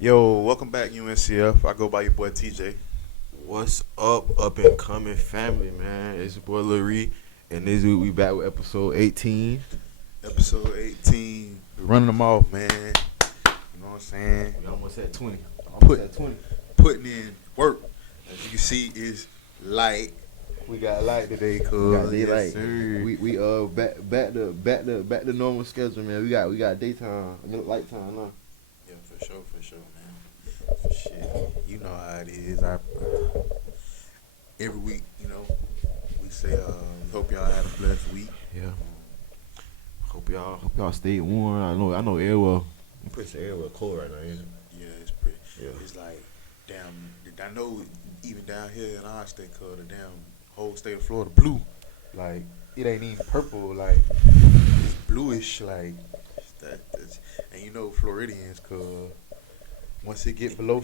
Yo, welcome back, UNCF. I go by your boy TJ. What's up and coming family, man? It's your boy Lil Ree, and this week we back with episode 18. Episode 18. Running them off, man. You know what I'm saying? We almost at 20. Putting in work. As you can see, is light. We got light today, cuz. We got daylight. Yes, sir. Back to normal schedule, man. We got daytime, light time now. Yeah, for sure, man. For shit. You know how it is. Every week, we say, we hope y'all had a blessed week. Yeah. Hope y'all stay warm. I know everywhere. I'm pretty sure everywhere cold right now, isn't it? Yeah, it's pretty. Yeah. It's like, damn. I know even down here in our state, cause the damn whole state of Florida blue. Like it ain't even purple. Like it's bluish. Like that's, and you know Floridians, cause once it get below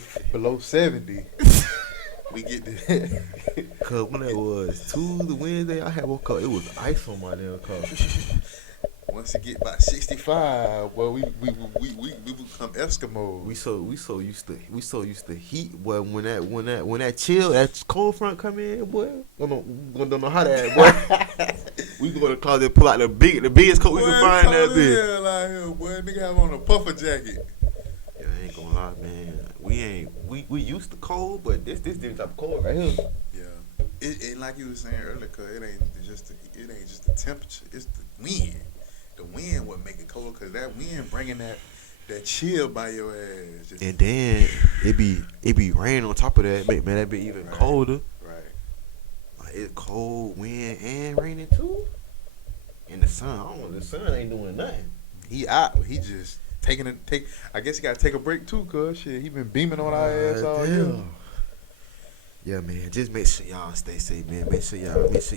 70, we get to. Cause when it was Tuesday, Wednesday, I had woke up. It was ice on my damn car. Once it get about 65, well, we become Eskimos. We so used to heat, boy. When that chill, that cold front come in, boy, don't know how that, boy. We go to the closet, pull out the biggest coat we can find that bitch. Hell out here, boy. Nigga have on a puffer jacket. Yeah, I ain't gonna lie, man. We used to cold, but this different type of cold right here. Yeah, it like you was saying earlier, cause it ain't just the temperature, it's the wind. The wind would make it cold, cause that wind bringing that chill by your ass. And then it be raining on top of that, make man that be even colder. Right. Like it's cold, wind, and raining too. And the sun, the sun ain't doing nothing. He out. He just I guess he gotta take a break too, cause shit, he been beaming on our ass all year. Yeah, man. Just make sure y'all stay safe, man. Make sure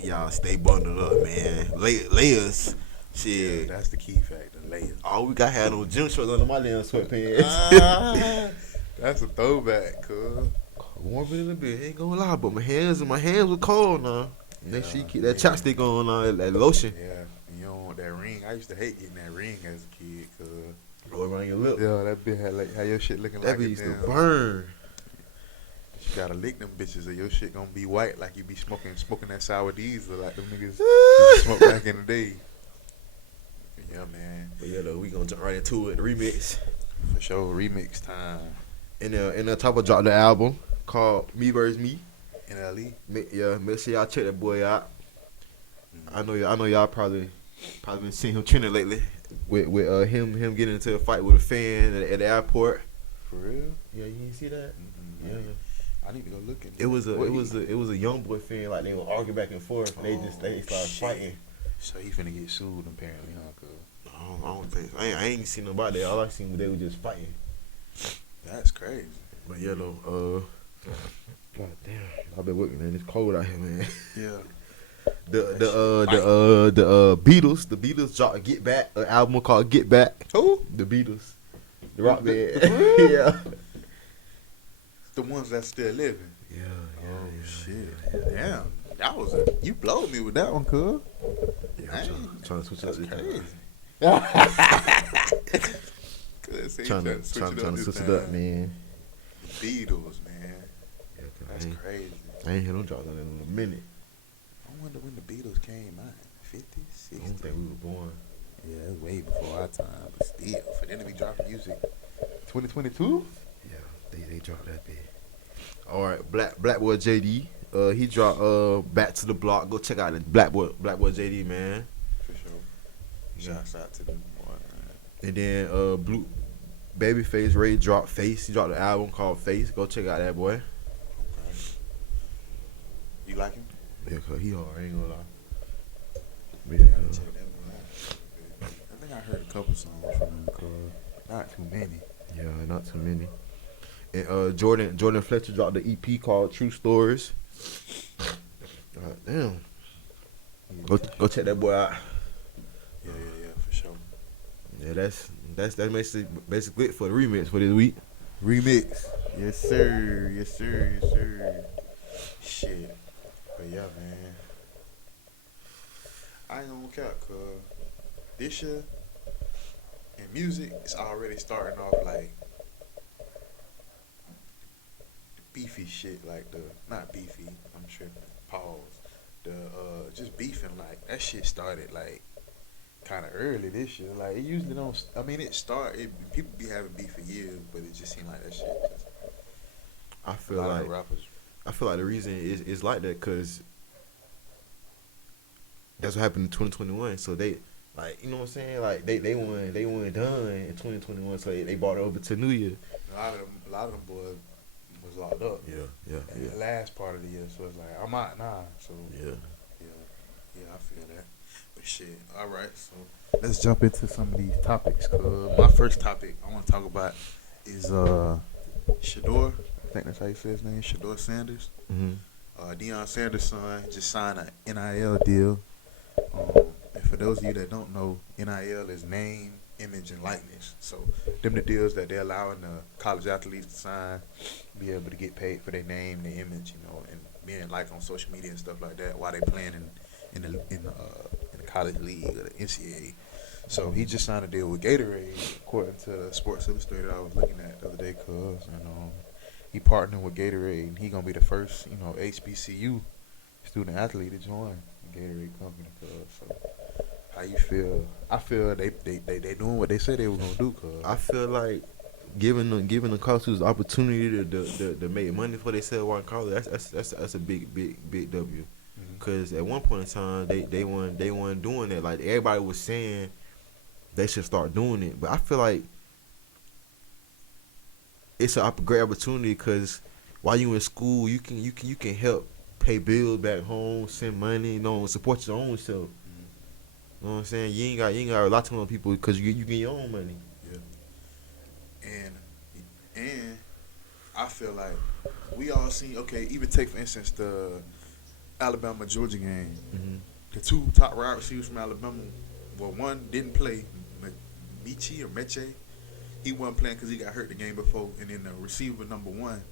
y'all stay bundled up, man. Layers. Shit. Yeah, that's the key factor. Layers. All we got had on gym shorts under my damn sweatpants. That's a throwback, cuz. Warm in the bed, ain't gonna lie, but my hands were cold now. Make sure you keep that chopstick on, that lotion. Yeah, and you don't want that ring. I used to hate getting that ring as a kid, cuz. Roll around your lip. Yeah, that bitch had like how your shit looking that like bitch used to burn. You gotta lick them bitches or your shit gonna be white like you be smoking that sour diesel like them niggas smoked back in the day. Yeah, man. But yeah, though, we gonna jump right into it. The remix. For sure, remix time. And the top of drop the album called Me vs. Me. NLE. Yeah, make sure y'all check that boy out. I know y'all probably been seeing him trending lately with him getting into a fight with a fan at the airport. For real? Yeah, you didn't see that? Mm-hmm. Yeah. I need to go look at it. It was a Youngboy fan, like they were arguing back and forth. And they started fighting. So he finna get sued apparently, huh? Cause I don't think so. I ain't seen nobody there. All I seen was they were just fighting. that's crazy. But yeah, though, God damn, I've been working, man. It's cold out here, man. Yeah. The Beatles dropped Get Back, an album called Get Back. Who? The Beatles, the rock band. Yeah. The ones that still living. Yeah. Shit. Yeah. Damn. You blowed me with that one, cuz. Yeah, I'm trying to switch it up this crazy. time. Trying to switch it up, man. The Beatles, man. Yeah, That's crazy. I ain't heard them drop that in a minute. I wonder when the Beatles came out. 50s, 60s? I don't think we were born. Yeah, it's way before our time, but still, for them to be dropping music 2022? Yeah, they dropped that bit. All right, Black Boy JD. He dropped Back to the Block. Go check out the Black Boy JD, man. For sure. Shouts out to them, boy. And then Blue Babyface Ray dropped Face. He dropped an album called Face. Go check out that boy. Okay. You like him? Yeah, cause he hard. I ain't gonna lie. I gotta check that one out. I think I heard a couple songs from him, cause not too many. Yeah, not too many. And Jordan Fletcher dropped the EP called True Stories. God damn. Go check that boy out. Yeah, for sure. Yeah, that's basically it for the remix for this week. Remix. Yes, sir. Shit. But yeah, man. I ain't gonna cap, cuz this year in music, it's already starting off like beefy shit, like the not beefy. I'm tripping. Pause. The just beefing like that shit started like kind of early this year. Like it usually don't. I mean, it started. People be having beef for years, but it just seemed like that shit. Just, I a feel lot of like the rappers. I feel like the reason is like that because that's what happened in 2021. So they like you know what I'm saying like they won done in 2021. So they brought it over to New Year. A lot of them boys was locked up. Yeah, In the last part of the year, so it's like I'm out now. So yeah. yeah, I feel that. But shit, all right. So let's jump into some of these topics. Cause my first topic I want to talk about is Shador. I think that's how you say his name, Shador Sanders. Mm-hmm. Deion Sanders' son just signed an NIL deal. And for those of you that don't know, NIL is name, image, and likeness. So them the deals that they're allowing the college athletes to sign, be able to get paid for their name, their image, and being like on social media and stuff like that while they playing in the college league or the NCAA. So he just signed a deal with Gatorade, according to Sports Illustrated I was looking at the other day, and he partnered with Gatorade, and he gonna be the first HBCU student athlete to join the Gatorade company, So how you feel? I feel they doing what they said they were gonna do, I feel like giving the college students the opportunity to make money for themselves while in college. That's a big W. Because at one point in time they weren't doing that. Like everybody was saying they should start doing it, but I feel like it's a great opportunity because while you in school, you can help pay bills back home, send money, support your own self. You know what I'm saying? You ain't got to rely on people because you get your own money. Yeah. And I feel like we all seen. Okay, even take for instance the Alabama Georgia game. Mm-hmm. The two top wide receivers from Alabama. Well, one didn't play, Meche. He wasn't playing because he got hurt the game before, and then the receiver number one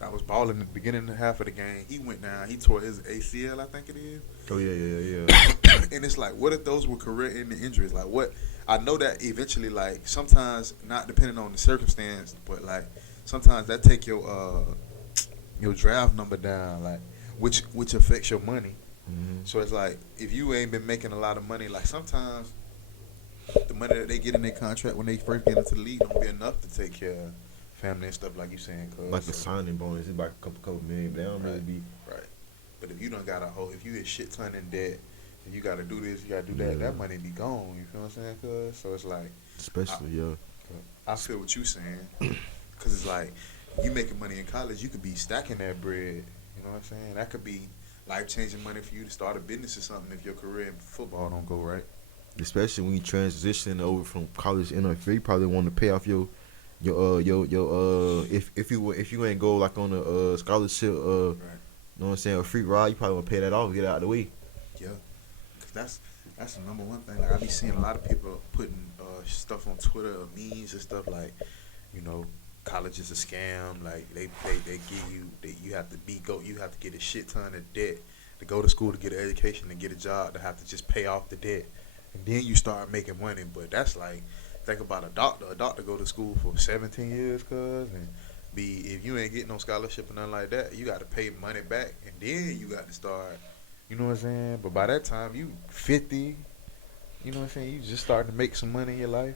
that was balling in the beginning of the half of the game, he went down. He tore his ACL, I think it is. Oh yeah. And it's like, what if those were career-ending injuries? Like, what? I know that eventually, like, sometimes, not depending on the circumstance, but like sometimes that take your draft number down, like, which affects your money. Mm-hmm. So it's like, if you ain't been making a lot of money, like sometimes the money that they get in their contract when they first get into the league don't be enough to take care of family and stuff, like you saying. Like the signing bonus, it's like a couple million, but they don't really be. Right. But if you don't got if you a shit ton in debt, and you got to do this, you got to do that, that money be gone. You feel what I'm saying? Cause so it's like, especially I feel what you saying, cause it's like you making money in college, you could be stacking that bread. You know what I'm saying? That could be life-changing money for you to start a business or something if your career in football don't go right. Especially when you transition over from college to NFL, you probably want to pay off your if you ain't go like on a scholarship Right. you know what I'm saying, a free ride, you probably want to pay that off, get it out of the way. Yeah, cause that's the number one thing. Like I be seeing a lot of people putting stuff on Twitter or memes and stuff like, college is a scam. Like they give you have to get a shit ton of debt to go to school to get an education and get a job to have to just pay off the debt, and then you start making money. But that's like, think about a doctor. A doctor go to school for 17 years, and if you ain't getting no scholarship or nothing like that, you got to pay money back, and then you got to start. You know what I'm saying? But by that time, you 50. You know what I'm saying? You just starting to make some money in your life.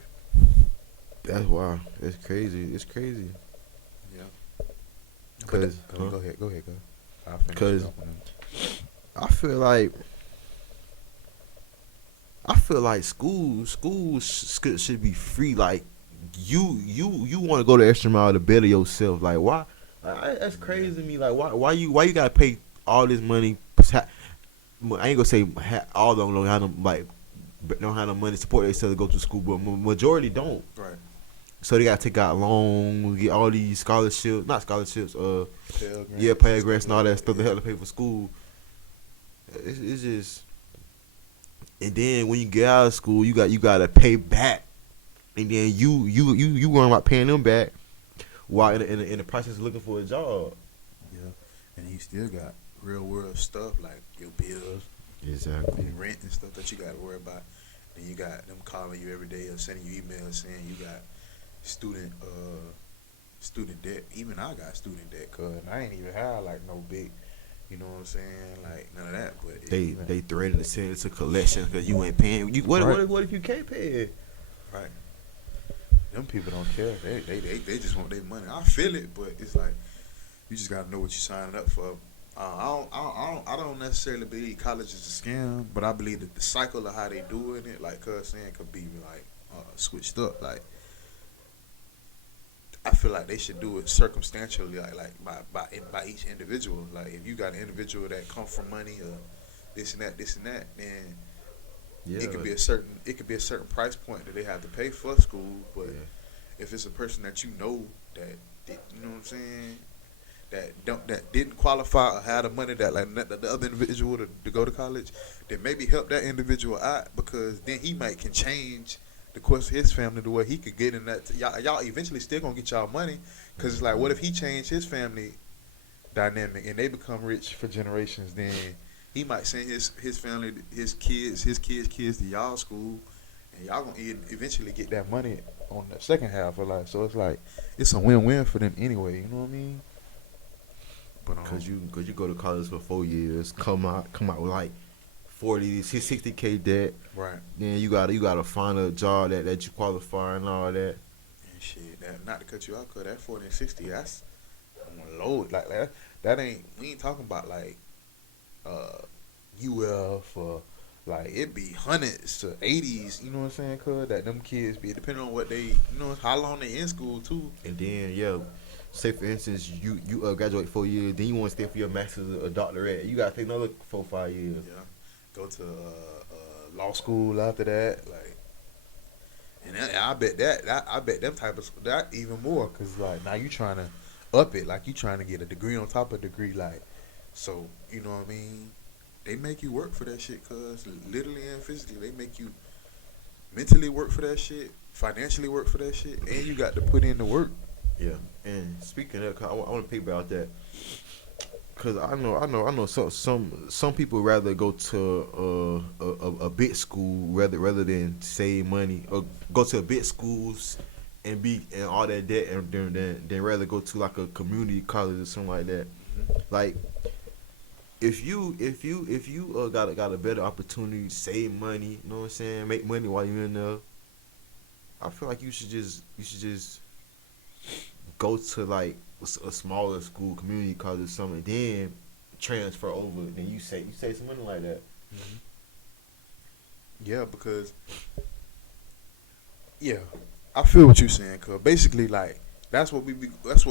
That's wild. It's crazy. Yeah. Cause Go ahead. I'll finish. Cause I feel like schools should be free. Like you want to go the extra mile to better yourself. Like why? That's crazy to me. Like why you gotta pay all this money? I ain't gonna say all of them don't have them don't have the money to support themselves to go to school, but majority don't. Right. So they gotta take out loans, get all these scholarships, not scholarships, Pell Grants and all that stuff to help to pay for school. It's just, and then when you get out of school, you gotta pay back, and then you worrying about paying them back, while in the process of looking for a job. Yeah, and you still got real world stuff like your bills, exactly, and rent and stuff that you gotta worry about. Then you got them calling you every day or sending you emails saying you got student student debt. Even I got student debt, cause I ain't even have like no big, you know what I'm saying, like none of that. But They threatened to send it to collections because you ain't paying. right, What if you can't pay it? right. Them people don't care. They just want their money. I feel it, but it's like you just gotta know what you're signing up for. I don't necessarily believe college is a scam, but I believe that the cycle of how they doing it, like Cuz saying, could be like switched up. Like I feel like they should do it circumstantially, like by each individual. Like if you got an individual that come from money or this and that, then Yeah, it could be a certain price point that they have to pay for school. But yeah. if it's a person that you know you know what I'm saying, that didn't qualify or had the money that like the other individual to go to college, then maybe help that individual out, because then he might can change the course of his family to where he could get in that. Y'all eventually still gonna get y'all money, because it's like, what if he changed his family dynamic and they become rich for generations? Then he might send his family, his kids to y'all school, and y'all gonna eventually get that money on the second half of life. So it's like it's a win-win for them anyway. You know what I mean? But Cause you go to college for 4 years, come out with like 40, 60K debt. right. Then you gotta find a job that you qualify and all that. And shit, not to cut you off, cause that 40 and 60, that's on load. Like that ain't, we ain't talking about like UF or like, it be hundreds to 80s. You know what I'm saying? Cause that them kids be, depending on what they, you know, how long they in school too. And then say for instance you graduate 4 years, then you want to stay for your master's or doctorate. You gotta take another 4-5 years. Yeah, go to law school after that, like. And I bet them type of that even more, cause like now you trying to up it, like you trying to get a degree on top of degree, like, so you know what I mean. They make you work for that shit, cause literally and physically they make you mentally work for that shit, financially work for that shit, and you got to put in the work. Yeah. And speaking of, I want to pick about that, cause I know some people rather go to a big school rather than save money, or go to a big schools and be and all that debt, and then rather go to like a community college or something like that. Like if you got a better opportunity to save money, you know what I'm saying, make money while you're in there, I feel like you should just go to like a smaller school, community college or something, then transfer over. Then you save some money like that. Mm-hmm. Yeah, because I feel what you're saying. Cause basically, like that's what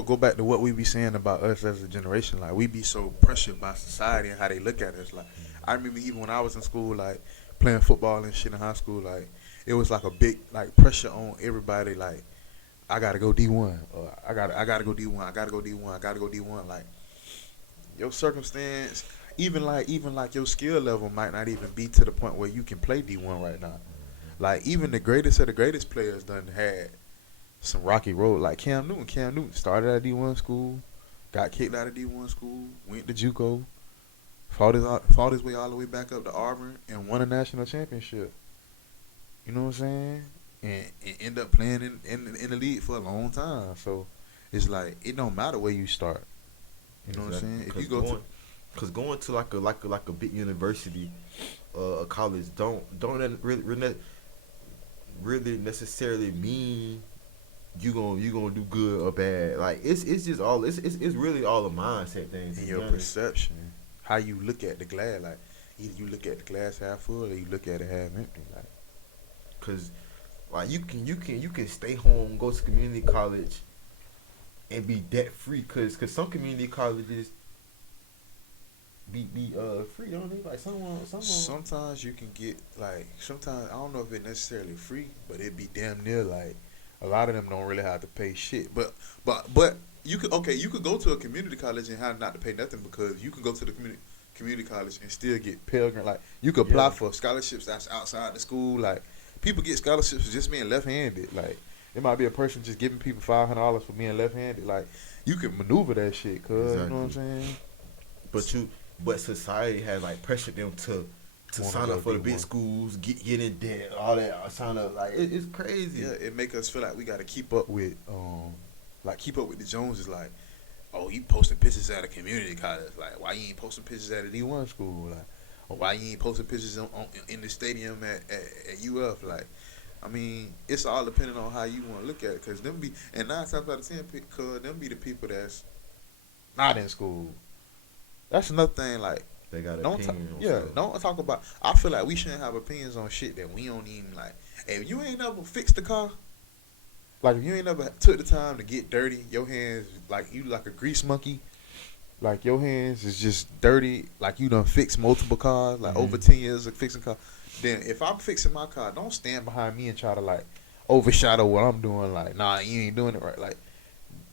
go back to what we be saying about us as a generation. Like we be so pressured by society and how they look at us. Like I remember even when I was in school, like playing football and shit in high school, like it was like a big like pressure on everybody. Like I gotta go D1, or I gotta go D1, I gotta go D1, I gotta go D1. Like your circumstance, even like your skill level might not even be to the point where you can play D1 right now. Like even the greatest of the greatest players done had some rocky road. Like Cam Newton started at D1 school, got kicked out of D1 school, went to JUCO, fought his way all the way back up to Auburn, and won a national championship. You know what I'm saying? And end up playing in the league for a long time. So it's like it don't matter where you start. You know what I'm saying? If you go because going to like a big university, a college, don't really necessarily mean you gonna do good or bad. Like it's just all it's really all a mindset thing. And your perception, how you look at the glass. Like either you look at the glass half full or you look at it half empty. Like, cause like you can stay home, go to community college, and be debt free. Cause some community colleges be free, don't they? Like someone. Sometimes you can get like, sometimes I don't know if it's necessarily free, but it be damn near like a lot of them don't really have to pay shit. But you could go to a community college and have not to pay nothing, because you can go to the community college and still get Pell Grant. Like you could apply for scholarships that's outside the school. Like people get scholarships for just being left-handed. Like it might be a person just giving people $500 for being left-handed. Like you can maneuver that shit, cuz you know what I'm saying. But society has like pressured them to sign up for the big schools, get in debt, all that. Sign up, like it's crazy. Yeah, it make us feel like we got to keep up with Like Keep Up with the Joneses, like, oh, you posting pictures at a community college. Like, why you ain't posting pictures at a D1 school? Like, or why you ain't posting pictures in the stadium at UF? Like, I mean, it's all depending on how you want to look at it. Cause them be, and 9 times out of 10, cause them be the people that's not in school. That's another thing. Like, They got don't opinion on yeah, stuff. don't talk about. I feel like we shouldn't have opinions on shit that we don't even like. Hey, if you ain't never fixed the car, like if you ain't never took the time to get dirty, your hands like you like a grease monkey. Like your hands is just dirty. Like you done fixed multiple cars. Like over 10 years of fixing cars. Then if I'm fixing my car, don't stand behind me and try to like overshadow what I'm doing. Like, nah, you ain't doing it right. Like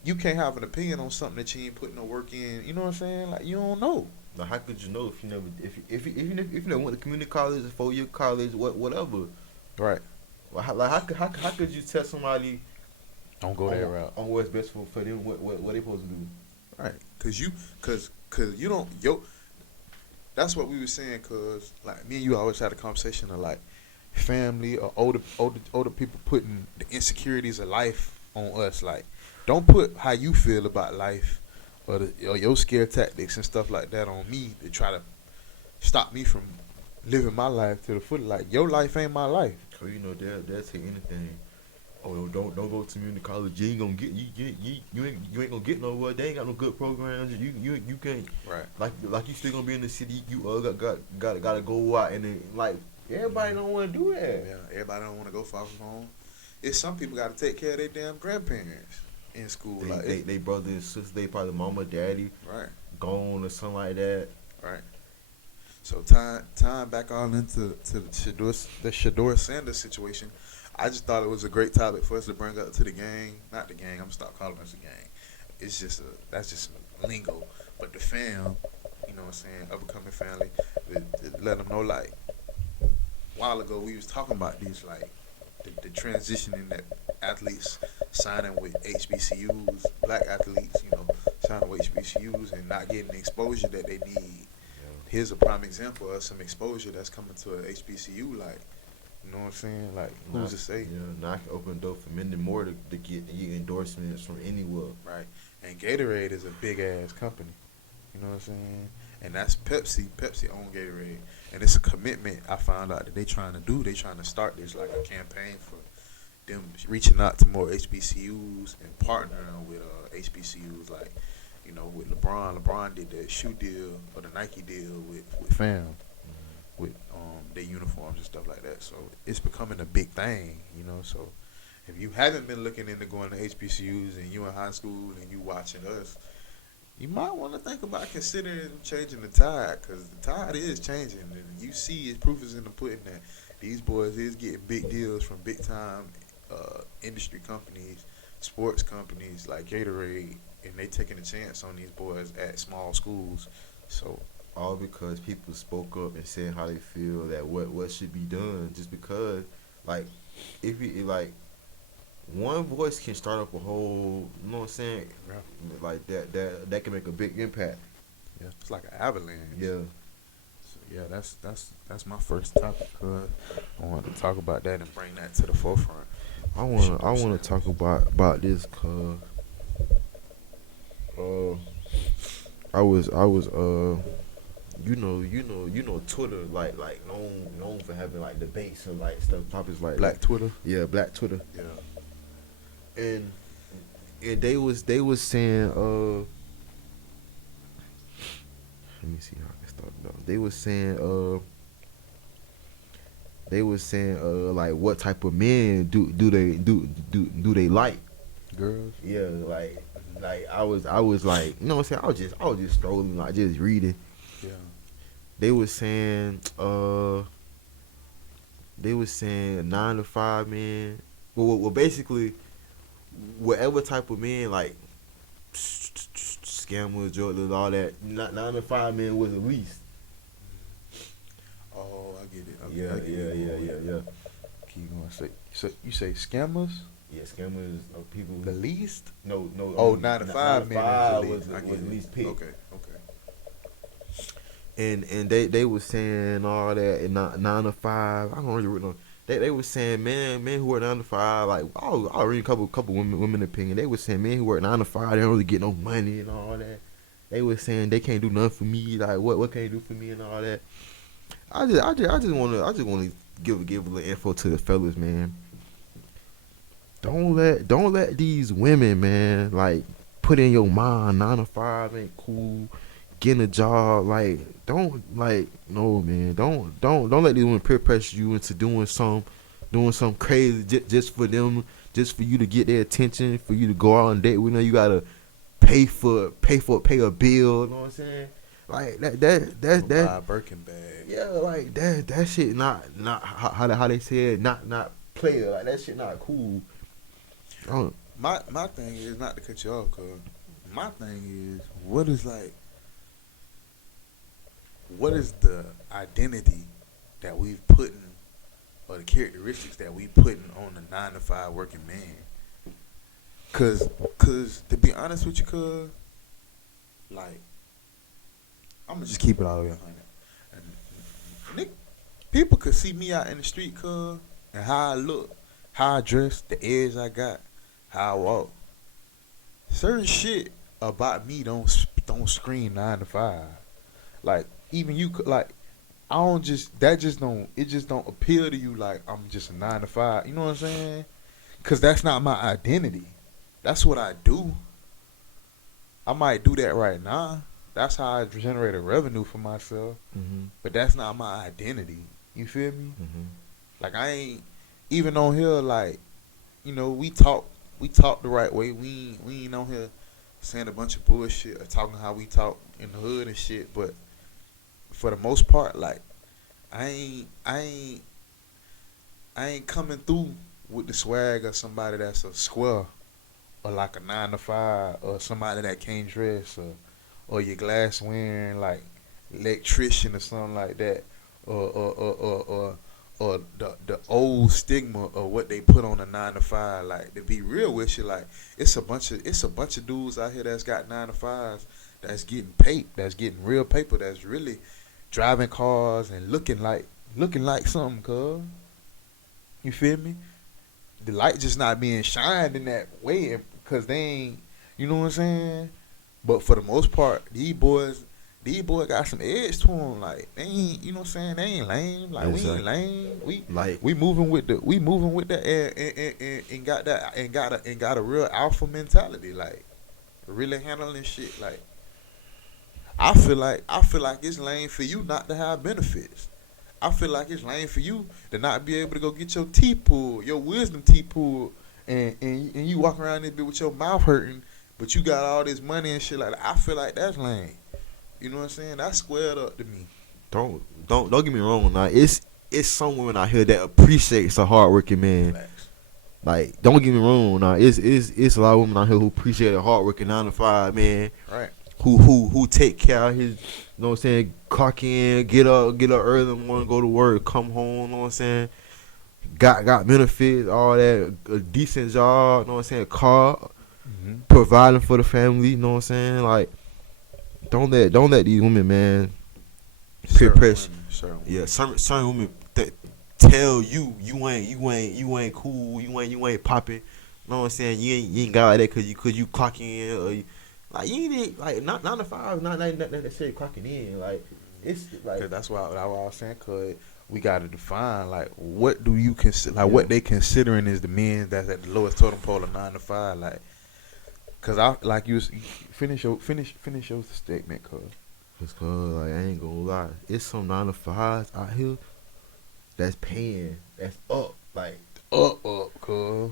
you can't have an opinion on something that you ain't putting no work in. You know what I'm saying? Like you don't know. Now, how could you know if you never, if you never went to community college, 4-year college, whatever? Right. Well, how could you tell somebody Don't go that route. on what's best for them? What they supposed to do? Right. Cause you don't That's what we were saying. Cause like me and you always had a conversation of like family or older people putting the insecurities of life on us. Like, don't put how you feel about life or your scare tactics and stuff like that on me to try to stop me from living my life to the full. Like, your life ain't my life. So you know they'll take anything. Oh, don't go to community college. You ain't gonna get you ain't gonna get nowhere. They ain't got no good programs. You can't Right. like you still gonna be in the city. You gotta go out and then like everybody don't want to do that. Yeah. Everybody don't want to go far from home. It's some people got to take care of their damn grandparents in school. They brother and sister, they probably mama, daddy, Right. gone or something like that. Right. So time back on into the Shador Sanders situation. I just thought it was a great topic for us to bring up to the gang. Not the gang. I'm gonna stop calling us a gang. It's just that's just lingo. But the fam, you know what I'm saying, up and coming family, let them know like a while ago we was talking about these like the transitioning that athletes signing with HBCUs, black athletes, you know, signing with HBCUs and not getting the exposure that they need. Here's a prime example of some exposure that's coming to a HBCU. Like, you know what I'm saying? Like, who's to say? Yeah, now I can open the door for many more to get endorsements from anywhere. Right. And Gatorade is a big ass company. You know what I'm saying? And that's Pepsi. Pepsi own Gatorade. And it's a commitment I found out that they trying to do. They trying to start this like a campaign for them reaching out to more HBCUs and partnering with HBCUs like, you know, with LeBron. LeBron did the shoe deal or the Nike deal with fam, with their uniforms and stuff like that. So it's becoming a big thing, you know. So if you haven't been looking into going to HBCUs and you in high school and you watching us, you might want to think about considering changing the tide, because the tide is changing. And you see, proof is in the pudding that these boys is getting big deals from big time industry companies, sports companies like Gatorade, and they taking a chance on these boys at small schools. So all because people spoke up and said how they feel that what should be done. Just because, like, if you like, one voice can start up a whole, you know what I'm saying? Yeah. Like that can make a big impact. Yeah, it's like an avalanche. Yeah. So yeah, that's my first topic. I want to talk about that and bring that to the forefront. I wanna talk about this cause I was you know Twitter like known for having like debates and like stuff topics like Black Twitter. Yeah, Black Twitter. Yeah. And they was saying let me see how I can start it off. They was saying like what type of men do they like? Girls. Yeah, like I was like, you know what I'm saying? I was just strolling, like just reading. Yeah. They was saying 9 to 5 men. Well, basically, whatever type of men like scammers, jugglers, all that. 9 to 5 men was the least. Oh, I get it. Yeah. Keep going. So you say scammers? Yeah, scammers are people. The least? No. Oh, 9 to 5 men was the least picked. Okay. And they was saying all that and 9 to 5. I don't really know. They were saying men who work 9 to 5, like I'll read a couple women opinion. They were saying men who work 9 to 5, they don't really get no money and all that. They were saying they can't do nothing for me. Like what can you do for me and all that. I just wanna give a little info to the fellas, man. Don't let these women, man, like put in your mind 9 to 5 ain't cool. Getting a job, like don't like no man. Don't let these women peer pressure you into doing something crazy just for them, just for you to get their attention, for you to go out on date. We know you gotta pay a bill. You know what I'm saying? Like that Buy a Birkin bag. yeah, like that shit not how they said not player, like that shit not cool. My thing is not to cut you off, cause my thing is what is the identity that we've put in, or the characteristics that we putting on the 9 to 5 working man? Cause to be honest with you, cuz like I'm gonna just keep it all the way 100. And people could see me out in the street, cuz, and how I look, how I dress, the edge I got, how I walk. Certain shit about me don't scream 9 to 5. Like even you could like I don't just that just don't it just don't appeal to you like I'm just a 9 to 5. You know what I'm saying? Cause that's not my identity. That's what I do. I might do that right now. That's how I generate a revenue for myself. Mm-hmm. But that's not my identity. You feel me? Mm-hmm. Like I ain't even on here like, we talk the right way. We ain't on here saying a bunch of bullshit or talking how we talk in the hood and shit. But for the most part, like I ain't coming through with the swag of somebody that's a square or like a 9 to 5 or somebody that can't dress or your glass wearing like electrician or something like that or the old stigma of what they put on a 9 to 5. Like to be real with you, like it's a bunch of dudes out here that's got 9 to 5s that's getting paid, that's getting real paper, that's really driving cars and looking like something, cuz. You feel me? The light just not being shined in that way because they ain't, you know what I'm saying? But for the most part, these boys got some edge to them. Like they ain't, you know what I'm saying? They ain't lame. Like we ain't lame. We moving with the and got a real alpha mentality. Like really handling shit. Like I feel like it's lame for you not to have benefits. I feel like it's lame for you to not be able to go get your teeth pulled, your wisdom teeth pulled, and you walk around this bit with your mouth hurting, but you got all this money and shit like that. I feel like that's lame. You know what I'm saying? That's squared up to me. Don't get me wrong. Now it's some women out here that appreciates a hardworking man. Facts. Like don't get me wrong. Now it's a lot of women out here who appreciate a hardworking 9 to 5 man. Right. Who take care of his, you know what I'm saying, clock in, get up early in the morning, go to work, come home, you know what I'm saying, got benefits, all that, a decent job, you know what I'm saying, car, providing for the family, you know what I'm saying, like, don't let these women, man, peer pressure. Yeah, certain women that tell you ain't cool, you ain't popping, you know what I'm saying, you ain't got like that cause you clock in, or like you ain't like not 9 to 5, not necessarily clocking in. Like it's like Cause that's what I was saying. Cause we gotta define like what do you consider, like what they considering is the men that's at the lowest totem pole of 9 to 5. Like, cause I like you finish your statement, cause like I ain't gonna lie, it's some 9 to 5s out here that's paying, that's up, like up, cuz.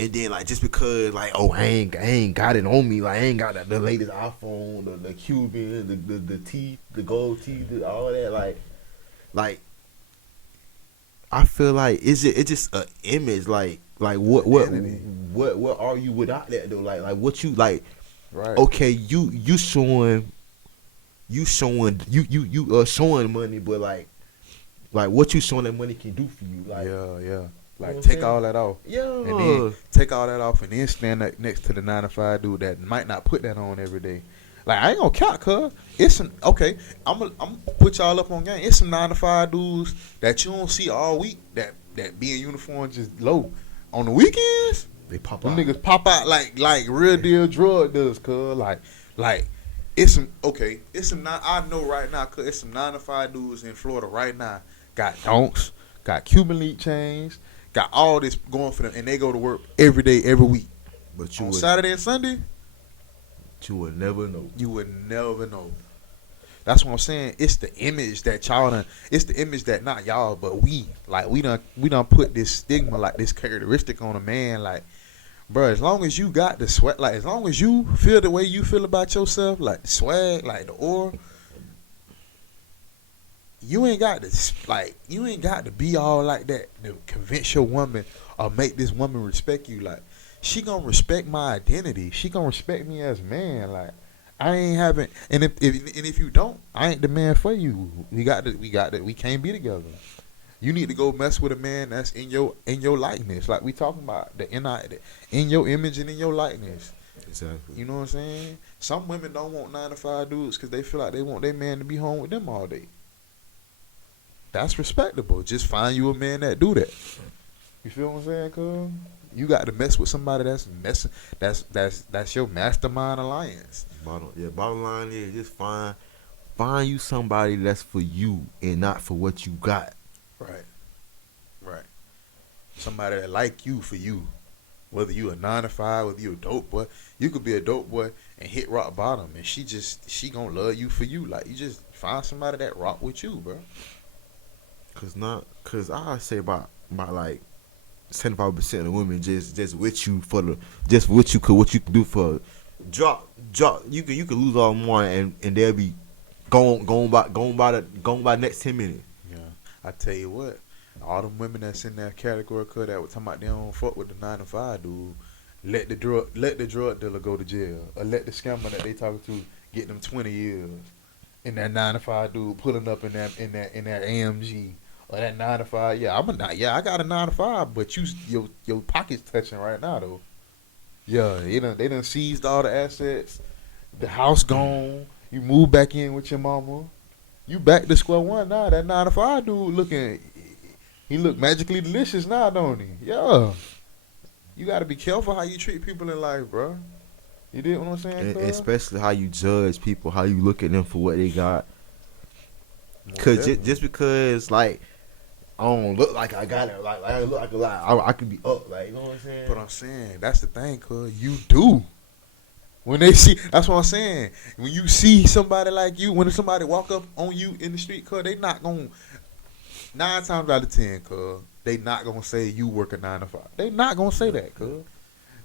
And then like just because like I ain't got it on me, like I ain't got the latest iPhone, the Cuban, the teeth, the gold teeth, all that, like I feel like it's just an image, like what are you without that though, like what you like, right? Okay, you showing money, but like what you showing that money can do for you, like yeah. Like, you know take all that off. Yeah. And then take all that off and then stand next to the 9 to 5 dude that might not put that on every day. Like I ain't gonna count, cuz it's some okay. I'm put y'all up on game. It's some 9 to 5 dudes that you don't see all week that be in uniform just low. On the weekends, They pop them out. niggas pop out like real deal drug dealers, cuz like it's some okay. It's some I know right now, cuz it's some 9 to 5 dudes in Florida right now. Got donks, got Cuban link chains, got all this going for them, and they go to work every day, every week. But On Saturday and Sunday, you would never know. you would never know. That's what I'm saying. It's the image that y'all done. It's the image that not y'all, but we done put this stigma, like this characteristic on a man. Like, bro, as long as you got the sweat, like as long as you feel the way you feel about yourself, like the swag, like the aura, you ain't got to be all like that to convince your woman or make this woman respect you. Like, she gonna respect my identity. She gonna respect me as a man. Like, I ain't having, and if you don't, I ain't the man for you. We can't be together. You need to go mess with a man that's in your likeness. Like we talking about in your image and in your likeness. Exactly. You know what I'm saying? Some women don't want 9 to 5 dudes because they feel like they want their man to be home with them all day. That's respectable. Just find you a man that do that. You feel what I'm saying, cuz? You got to mess with somebody that's messing. That's your mastermind alliance. Bottom line is just find you somebody that's for you and not for what you got. Right. Somebody that like you for you. Whether you a 9 to 5, whether you a dope boy, you could be a dope boy and hit rock bottom, and she gonna love you for you. Like, you just find somebody that rock with you, bro. Cause I say about like 75% of women just with you what you can do for drop. You can lose all morning and they'll be going by next 10 minutes. Yeah, I tell you what, all them women that's in that category that were talking about they don't fuck with the 9 to 5 dude. Let the drug dealer go to jail, or let the scammer that they talking to get them 20 years. And that 9 to 5 dude pulling up in that AMG. Or that 9 to 5, I got a 9 to 5, but your pocket's touching right now though. Yeah, they done seized all the assets, the house gone. You move back in with your mama. You back to square one now. That 9 to 5 dude he look magically delicious now, don't he? Yeah. You gotta be careful how you treat people in life, bro. You dig what I'm saying? Especially how you judge people, how you look at them for what they got. Cause just because like I don't look like I got it. Like I look like a lot. I could be up. Like, you know what I'm saying? But I'm saying that's the thing, cuz you do. When they see, that's what I'm saying. When you see somebody like you, when somebody walk up on you in the street, cuz they not gonna 9 times out of 10, cuz they not gonna say you work a 9 to 5. They not gonna say that, cuz.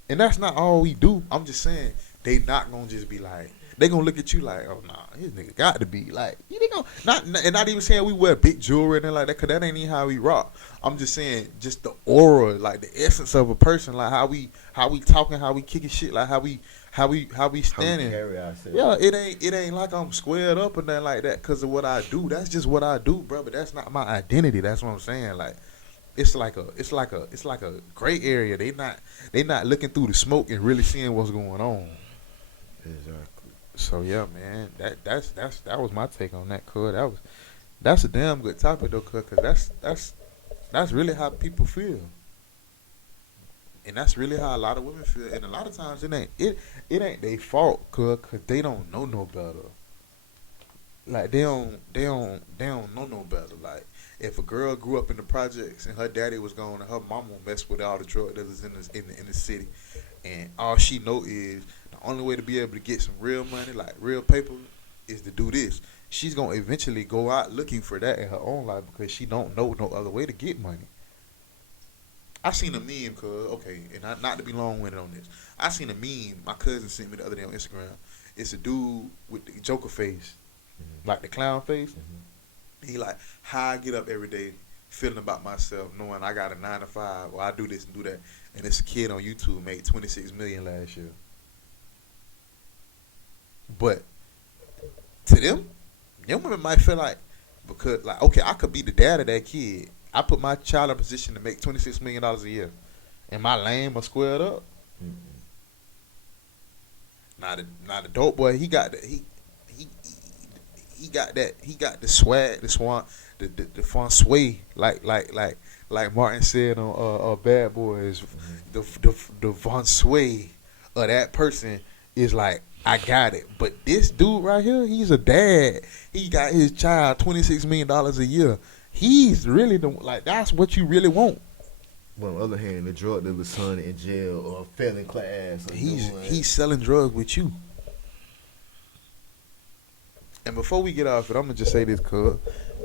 And that's not all we do. I'm just saying they not gonna just be like. They gonna look at you like, oh nah, this nigga got to be like, you know, not even saying we wear big jewelry and like that, cause that ain't even how we rock. I'm just saying, just the aura, like the essence of a person, like how we talking, how we kicking shit, like how we standing. Yeah, it ain't like I'm squared up or nothing like that, cause of what I do. That's just what I do, bro. But that's not my identity. That's what I'm saying. Like, it's like a gray area. They not looking through the smoke and really seeing what's going on. Exactly. So yeah, man, that was my take on that, cuz. That's a damn good topic though, cuz that's really how people feel, and that's really how a lot of women feel, and a lot of times it ain't their fault, cuz they don't know no better. Like they don't know no better. Like if a girl grew up in the projects and her daddy was gone and her mama messed with all the drug dealers in the city, and all she know is the only way to be able to get some real money, like real paper, is to do this. She's gonna eventually go out looking for that in her own life because she don't know no other way to get money. I seen a meme, and not to be long-winded on this. I seen a meme my cousin sent me the other day on Instagram. It's a dude with the Joker face, like the clown face. Mm-hmm. He like, how I get up every day feeling about myself, knowing I got a 9 to 5, or I do this and do that. And it's a kid on YouTube made $26 million last year. But to them women might feel like, because like, okay, I could be the dad of that kid. I put my child in a position to make $26 million a year. Am I lame or squared up? Mm-hmm. Now not a dope boy. He got he got the swag, the swan, the fun sway, like Martin said on Bad Boys, the Von Sway of that person is like, I got it. But this dude right here, he's a dad. He got his child $26 million a year. He's really that's what you really want. But on the other hand, the drug dealer's son in jail or failing class. Or He's selling drugs with you. And before we get off it, I'm gonna just say this, cuz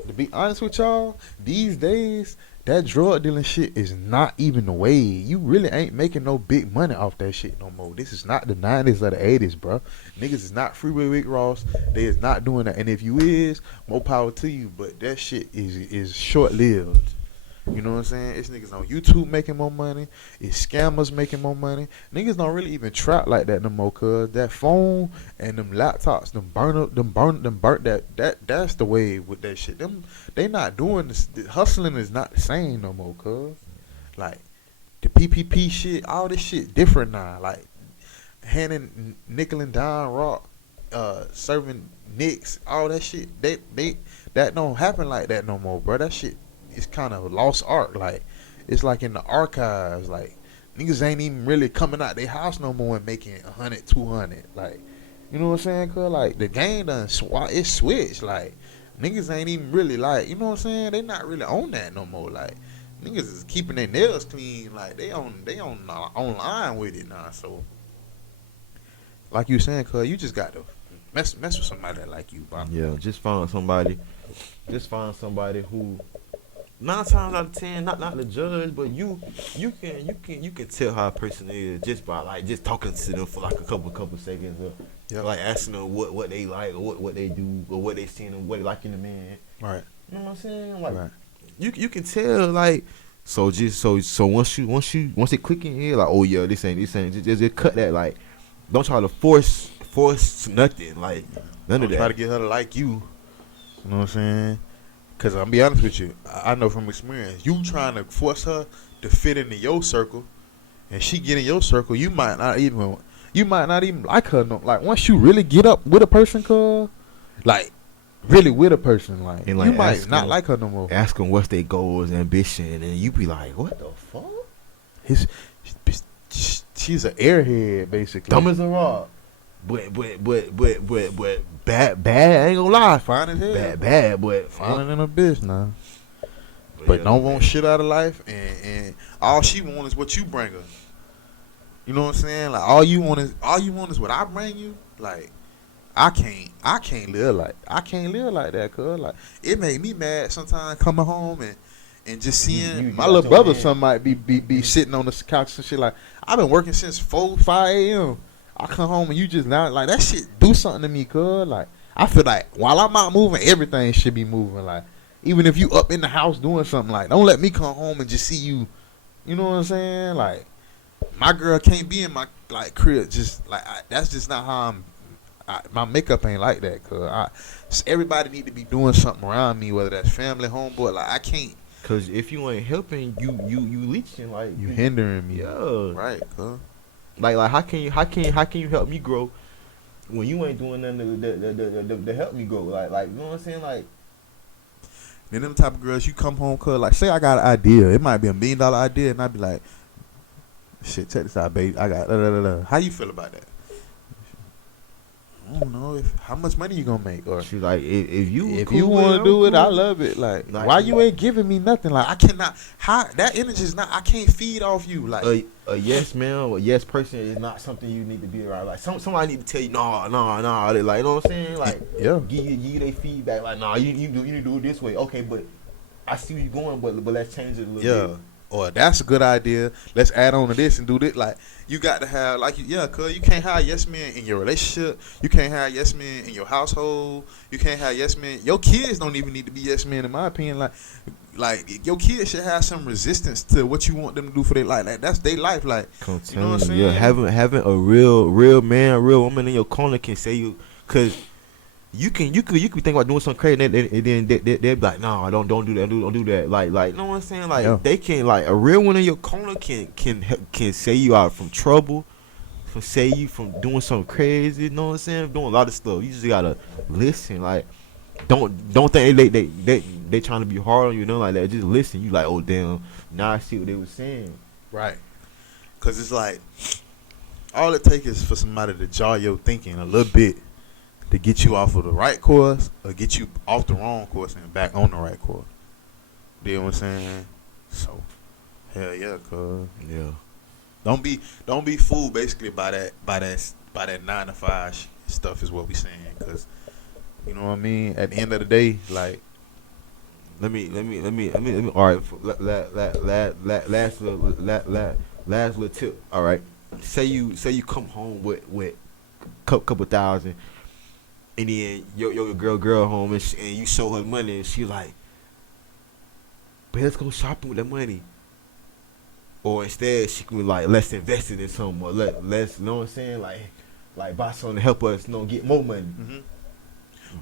to be honest with y'all, these days that drug dealing shit is not even the way. You really ain't making no big money off that shit no more. This is not the 90s or the 80s, bro. Niggas is not Freeway Rick Ross. They is not doing that. And if you is, more power to you. But that shit is short lived. You know what I'm saying? It's niggas on YouTube making more money. It's scammers making more money. Niggas don't really even trap like that no more, cuz that phone and them laptops, that's the way with that shit. They not doing this. The hustling is not the same no more, cuz. Like, the PPP shit, all this shit different now. Like, handing nickel and dime rock, serving nicks, all that shit. That don't happen like that no more, bro. That shit, it's kind of lost art. Like, it's like in the archives. Like, niggas ain't even really coming out their house no more and making 100, 200. Like, you know what I'm saying? Cause like the game done it's switched. Like, niggas ain't even really like, you know what I'm saying? They not really on that no more. Like, niggas is keeping their nails clean. Like, they online with it now. So, like you saying, cause you just got to mess with somebody that like you, bro. Yeah, just find somebody who 9 times out of 10, not the judge, but you can tell how a person is just by like just talking to them for like a couple seconds, or like asking them what they like or what they do or what they seeing and what they like in the man. Right. You know what I'm saying? Like, right. you can tell, like, so once they click in here, like, oh yeah, this ain't just cut that. Like, don't try to force nothing, like none of that. Try to get her to like you. You know what I'm saying? Cause I'll be honest with you, I know from experience, you trying to force her to fit into your circle, and she get in your circle, you might not even like her. No, like, once you really get up with a person, cuz, like, really with a person, like you might not like her no more. Ask them what's their goals, ambition, and you be like, what the fuck? She's an airhead, basically. Dumb as a rock. But bad, I ain't gonna lie. Fine as hell. Bad, but fine in a bitch now. But don't want shit out of life, and all she want is what you bring her. You know what I'm saying? Like, all you want is what I bring you. Like, I can't live like that, cuz. Like, it made me mad sometimes coming home and just seeing my little brother, some might be sitting on the couch and shit. Like, I've been working since 5 a.m. I come home and you just not like that shit. Do something to me, cuz. Like, I feel like while I'm out moving, everything should be moving. Like, even if you up in the house doing something, like, don't let me come home and just see you. You know what I'm saying? Like, my girl can't be in my like crib. Just like that's just not how my makeup ain't like that. Cuz everybody need to be doing something around me, whether that's family, homeboy. Like, I can't. Cause if you ain't helping, you leeching, like, you hindering me. Yeah, right, cuz. Like how can you help me grow when you ain't doing nothing to help me grow? Like you know what I'm saying? Like, then them type of girls, you come home, cuz, like, say I got an idea. It might be $1 million idea, and I be like, shit, check this out, baby. I got How you feel about that? I don't know. How much money you gonna make? Or she's like, if you want to do it, I love it. Like, why you ain't giving me nothing? Like, I cannot. That energy is not. I can't feed off you. Like, a yes man or yes person is not something you need to be around. Like, somebody need to tell you, nah. Like, you know what I'm saying? Like, yeah, give you their feedback. Like, nah, you need to do it this way. Okay, but I see where you going, but let's change it a little bit. Or that's a good idea. Let's add on to this and do this. Like, you got to have, like, cuz you can't have yes men in your relationship. You can't have yes men in your household. You can't have yes men. Your kids don't even need to be yes men, in my opinion. Like your kids should have some resistance to what you want them to do for their life. Like, that's their life. Like, you know what I'm saying? Yeah, having a real man, real woman in your corner can say you, cause you can think about doing something crazy, and then they'll be like, no, don't do that, don't do that. Like, you know what I'm saying? Like, they can, like, a real one in your corner can save you out from trouble, from say you from doing something crazy. You know what I'm saying? Doing a lot of stuff. You just gotta listen. Like don't think they trying to be hard on you. Know like that. Just listen. You like, oh damn. Now I see what they was saying. Right. Cause it's like all it takes is for somebody to jar your thinking a little bit to get you off of the right course or get you off the wrong course and back on the right course. You know what I'm saying? So, hell yeah, cuz. Yeah. Don't be fooled basically by that 9 to 5 stuff is what we saying. Cause you know what I mean. At the end of the day, like Let me. All right. Last little tip. All right. Say you come home with couple thousand, and then your girl home and you show her money and she like, but let's go shopping with that money. Or instead she can be like, let's invest it in something or let's you know what I'm saying, like buy something to help us, get more money.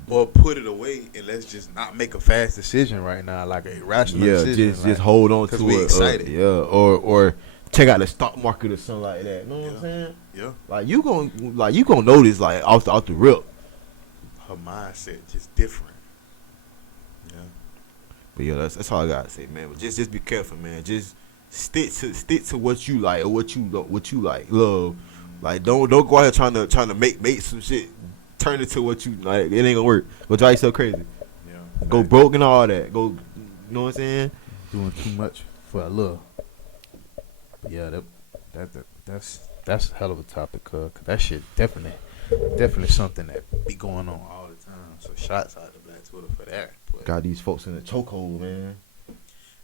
or put it away and let's just not make a fast decision right now, like a rational decision. Just hold on to it. We excited. Or check out the stock market or something like that. You know what I'm saying? Yeah. Like you gonna notice like off the rip. Her mindset just different. Yeah. But yeah, that's all I gotta say, man. But just be careful, man. Just stick to what you like or what you like love. Like don't go out here trying to make some shit turn into what you like. It ain't gonna work. Go drive yourself crazy. Yeah. Go broke and all that. Go, you know what I'm saying? Doing too much for a love. But yeah, that's a hell of a topic, cause that shit definitely something that be going on all the time. So shots out to Black Twitter for that. But Got these folks in the chokehold, man.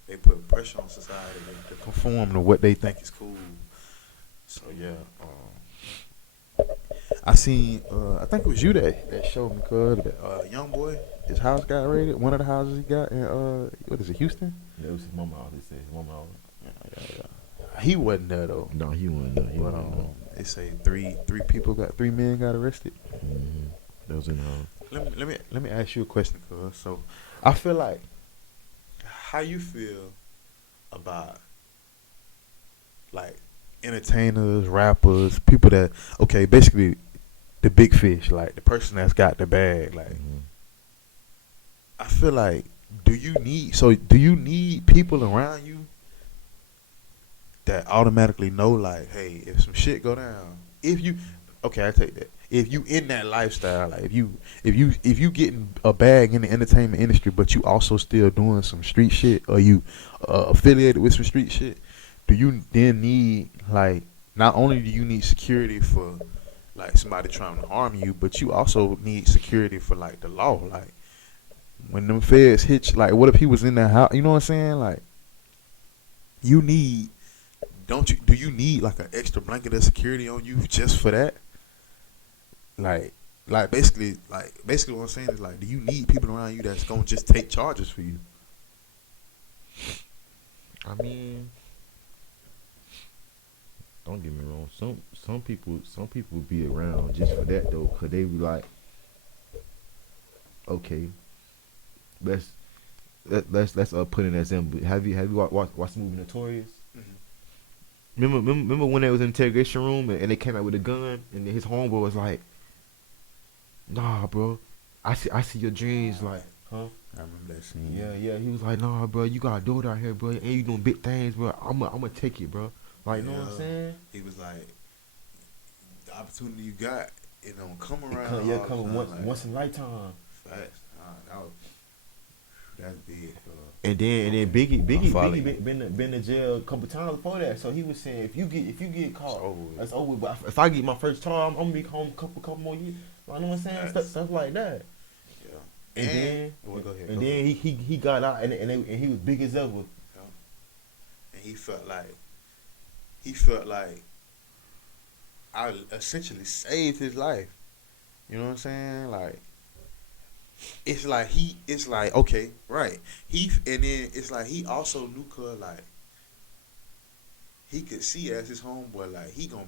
they put pressure on society to conform to what they think is cool. So yeah, I seen I think it was you that showed me, cuz that Youngboy, his house got raided. One of the houses he got in what is it, Houston? Yeah, it was his mama house. They said his mama house. Yeah. He wasn't there though. No, he wasn't there. But they say three men got arrested. Mm-hmm. That was in the house. Let me ask you a question, cuz. So I feel like, how you feel about like entertainers, rappers, people that basically the big fish, like the person that's got the bag, like I feel like do you need people around you that automatically know, like, hey, if some shit go down, I take that. If you in that lifestyle, like if you getting a bag in the entertainment industry, but you also still doing some street shit, or you affiliated with some street shit, do you then need, like, not only do you need security for like somebody trying to harm you, but you also need security for like the law, like when them feds hit you, like what if he was in that house? You know what I'm saying? Like do you need like an extra blanket of security on you just for that? Like basically what I'm saying is, like, do you need people around you that's gonna just take charges for you? I mean, don't get me wrong. Some people be around just for that though, cause they be like, okay, let's put in an example. Have you watched the movie Notorious? Remember when they was in the interrogation room and they came out with a gun and his homeboy was like, nah, bro, I see your dreams, like, huh? I remember that scene. Yeah. He was like, nah, bro, you got a daughter out here, bro, and you doing big things, bro. I'm gonna take it, bro. Like, you know what I'm saying? He was like, the opportunity you got, it don't come around. Come once in a lifetime. Facts. That's big. And then Biggie been to jail a couple times before that. So he was saying, if you get caught, that's over. But if I get my first trial, I'm gonna be home a couple more years. You know what I'm saying? Stuff like that. Yeah. And then he got out and he was big as ever. Yeah. And he felt like I essentially saved his life. You know what I'm saying? Like, it's like okay, right. And then it's like he also knew, cause like he could see as his homeboy, like he gonna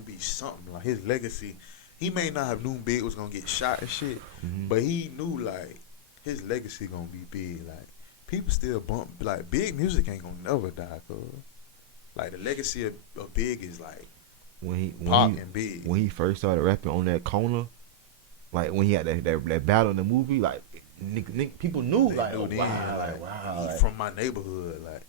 be something, like his legacy. He may not have known Big was gonna get shot and shit, but he knew like his legacy gonna be big. Like people still bump, like Big music ain't gonna never die, cause like the legacy of Big is like when Pop and Big. he first started rapping on that corner, like when he had that battle in the movie, like people knew They like, knew oh, then, wow, like, wow, he like, from my neighborhood. Like,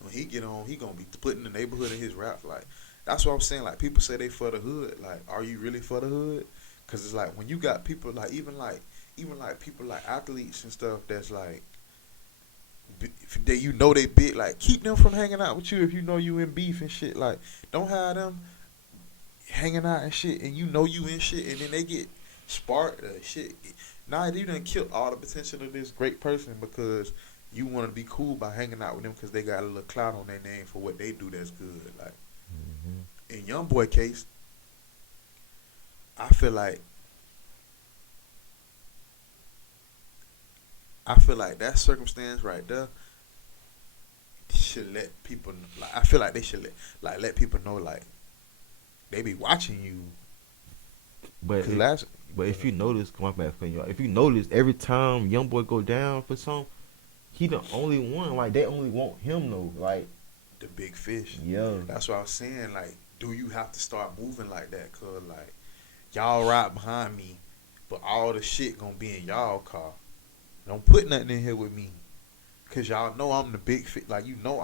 when he get on, he gonna be putting the neighborhood in his rap. Like, that's what I'm saying. Like, people say they for the hood. Like, are you really for the hood? Cause it's like when you got people like even like people like athletes and stuff that's like that you know they big. Like, keep them from hanging out with you if you know you in beef and shit. Like, don't have them hanging out and shit, and you know you in shit, and then they get sparked shit. Now you done killed all the potential of this great person because you want to be cool by hanging out with them because they got a little clout on their name for what they do that's good. Like, in Youngboy case, I feel like that circumstance right there should let people like. I feel like they should let people know like they be watching you. but Cause last, but if you notice, come on, back for you. If you notice, every time Youngboy go down for something, he the only one. Like they only want him though. Like the big fish. yeah, That's what I was saying. Like, do you have to start moving like that? Cause like y'all ride behind me, but all the shit gonna be in y'all car. Don't put nothing in here with me, cause y'all know I'm the big fit. Like, you know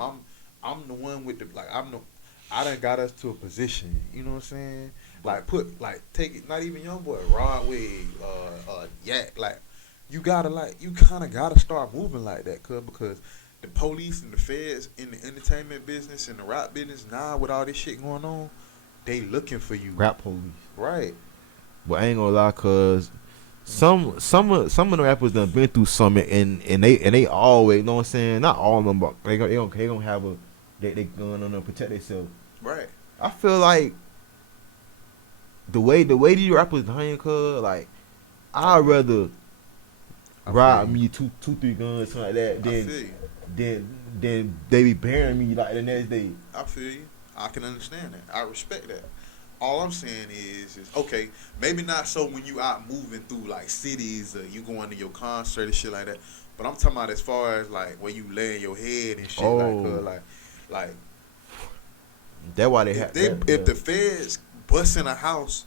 I'm the one with the like I done got us to a position. You know what I'm saying? Like take it. Not even Youngboy, Broadway, Yak. Like, you kind of gotta start moving like that, cuz because the police and the feds in the entertainment business and the rap business now with all this shit going on, they looking for you. rap police. Right. But I ain't gonna lie, cause some of the rappers done been through something and they always, you know what I'm saying? Not all of them, but they gonna have they going to protect themselves. Right. I feel like the way these rappers dying, cuz like I'd rather I rob feel you. me two three guns something like that I feel you. than they be burying me like the next day. I feel you. I can understand that. I respect that. All I'm saying is okay, maybe not so when you out moving through like cities or you going to your concert and shit like that. But I'm talking about as far as like where you laying your head and shit like That's why they if have they that, if the feds bust in a house,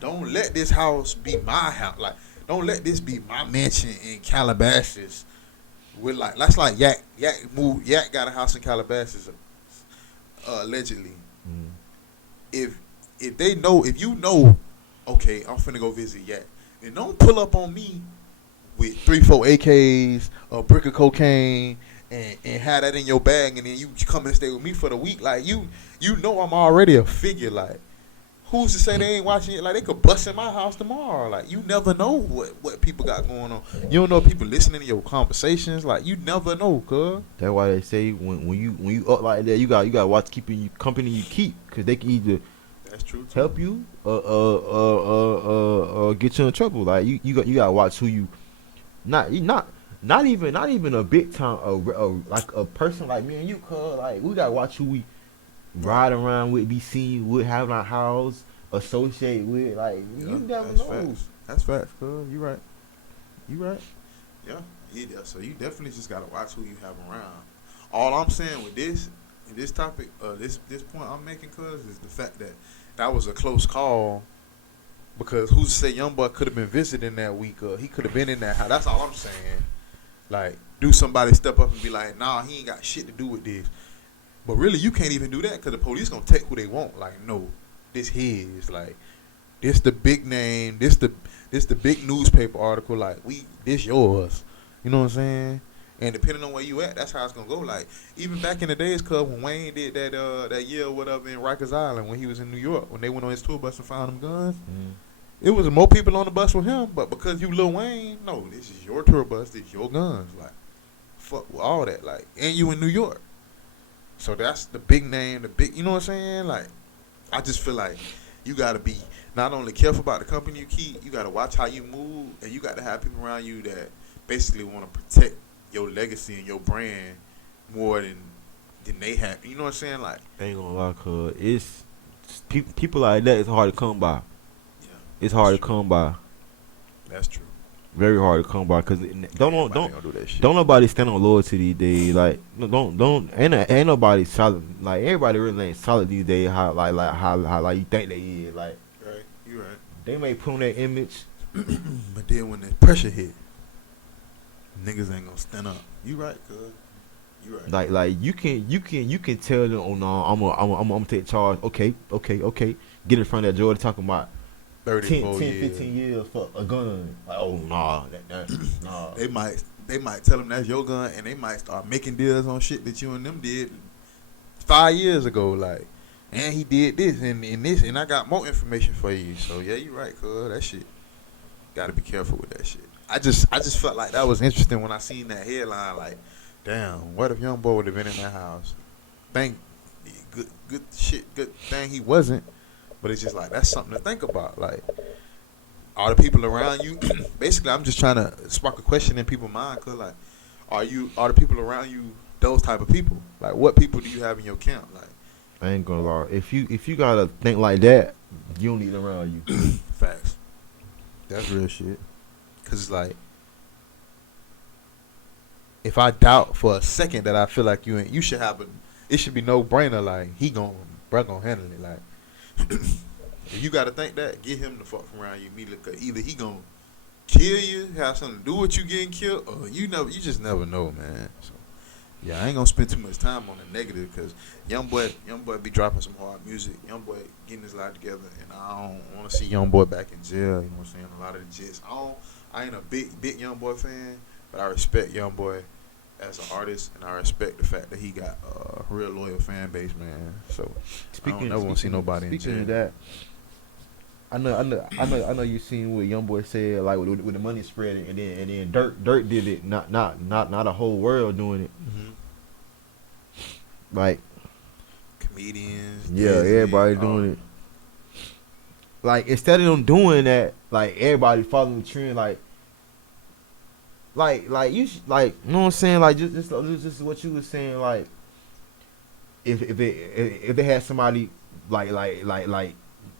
don't let this house be my house. Like, don't let this be my mansion in Calabasas. With like that's like Yak got a house in Calabasas, allegedly. Mm. If they know, if you know, okay, I'm finna go visit Yak, and don't pull up on me with 3-4 AKs, a brick of cocaine, and have that in your bag, and then you come and stay with me for the week. Like, you know I'm already a figure. Like, who's to say they ain't watching it? Like, they could bust in my house tomorrow. Like, you never know what people got going on. You don't know if people listening to your conversations. Like, you never know, cuz. That's why they say when you up like that, you got watch keeping you company you keep, cause they can either That's true too. help you get you in trouble. Like you got to watch who you not even a big time like a person like me and you, cuz like we got to watch who we ride around with, be seen with, have our house, associate with. Like, Yeah, you never that's know. facts. That's facts, cuz. You right. You right. Yeah. So you definitely just gotta watch who you have around. All I'm saying with this topic, this point I'm making, cuz, is the fact that was a close call. Because who's to say Youngboy could have been visiting that week, or he could have been in that house. That's all I'm saying. Like, do somebody step up and be like, nah, he ain't got shit to do with this. But really, you can't even do that because the police gonna take who they want. Like, no, this his. Like, this the big name. This the big newspaper article. Like, this yours. You know what I'm saying? And depending on where you at, that's how it's gonna go. Like, even back in the days, cuz when Wayne did that year or whatever in Rikers Island when he was in New York, when they went on his tour bus and found them guns, it was more people on the bus with him. But because you Lil Wayne, no, this is your tour bus. This is your guns. Like, fuck with all that. Like, and you in New York. So that's the big name, you know what I'm saying? Like, I just feel like you got to be not only careful about the company you keep, you got to watch how you move, and you got to have people around you that basically want to protect your legacy and your brand more than they have. You know what I'm saying? Like, I ain't gonna lie, cuz it's people like that. It's hard to come by. yeah, It's hard to come by. that's true. Very hard to come by because Everybody gonna do that shit. don't nobody stand on loyalty these days. Like don't ain't nobody solid. Like everybody really ain't solid these days. How like you think they is. Like Right, you right. they may put on that image. But then when the pressure hit, niggas ain't gonna stand up. You right, cuz. You right. Like you can tell them. Oh no, I'm gonna take charge. Okay. Get in front of that Jordan talking about 30, 10, 15 years for a gun. Like, oh, nah. Nah. They might tell them that's your gun, and they might start making deals on shit that you and them did 5 years ago. Like, and he did this and this, and I got more information for you. So yeah, you right, cuz. That shit, gotta be careful with that shit. I just felt like that was interesting when I seen that headline. Like, damn, what if Youngboy would have been in that house? Good thing he wasn't. But it's just like, that's something to think about. Like, are the people around you? Basically, I'm just trying to spark a question in people's mind. Cause like, are the people around you those type of people? Like, what people do you have in your camp? Like, I ain't gonna lie. If you gotta think like that, you don't need them around you. facts. That's real shit. Cause it's like, if I doubt for a second that I feel like you should have it should be no brainer. Like, bruh gonna handle it. Like, if you gotta think that, get him the fuck from around you immediately. Cause either he gonna kill you, have something to do with you getting killed, or you just never know, man. So yeah, I ain't gonna spend too much time on the negative, cause Youngboy be dropping some hard music. Youngboy getting his life together, and I don't want to see Youngboy back in jail. You know what I'm saying? A lot of the jits. I ain't a big Youngboy fan, but I respect Youngboy as an artist, and I respect the fact that he got a real loyal fan base, man. So I don't never want to see nobody in jail. Speaking of that, I know you seen what Youngboy said, like with the money spreading, and then Dirt did it, not a whole world doing it. Mm-hmm. Like comedians, yeah, Disney, everybody doing it. Like instead of them doing that, like everybody following the trend, like you like, you know what I'm saying, like just what you was saying, like if they had somebody like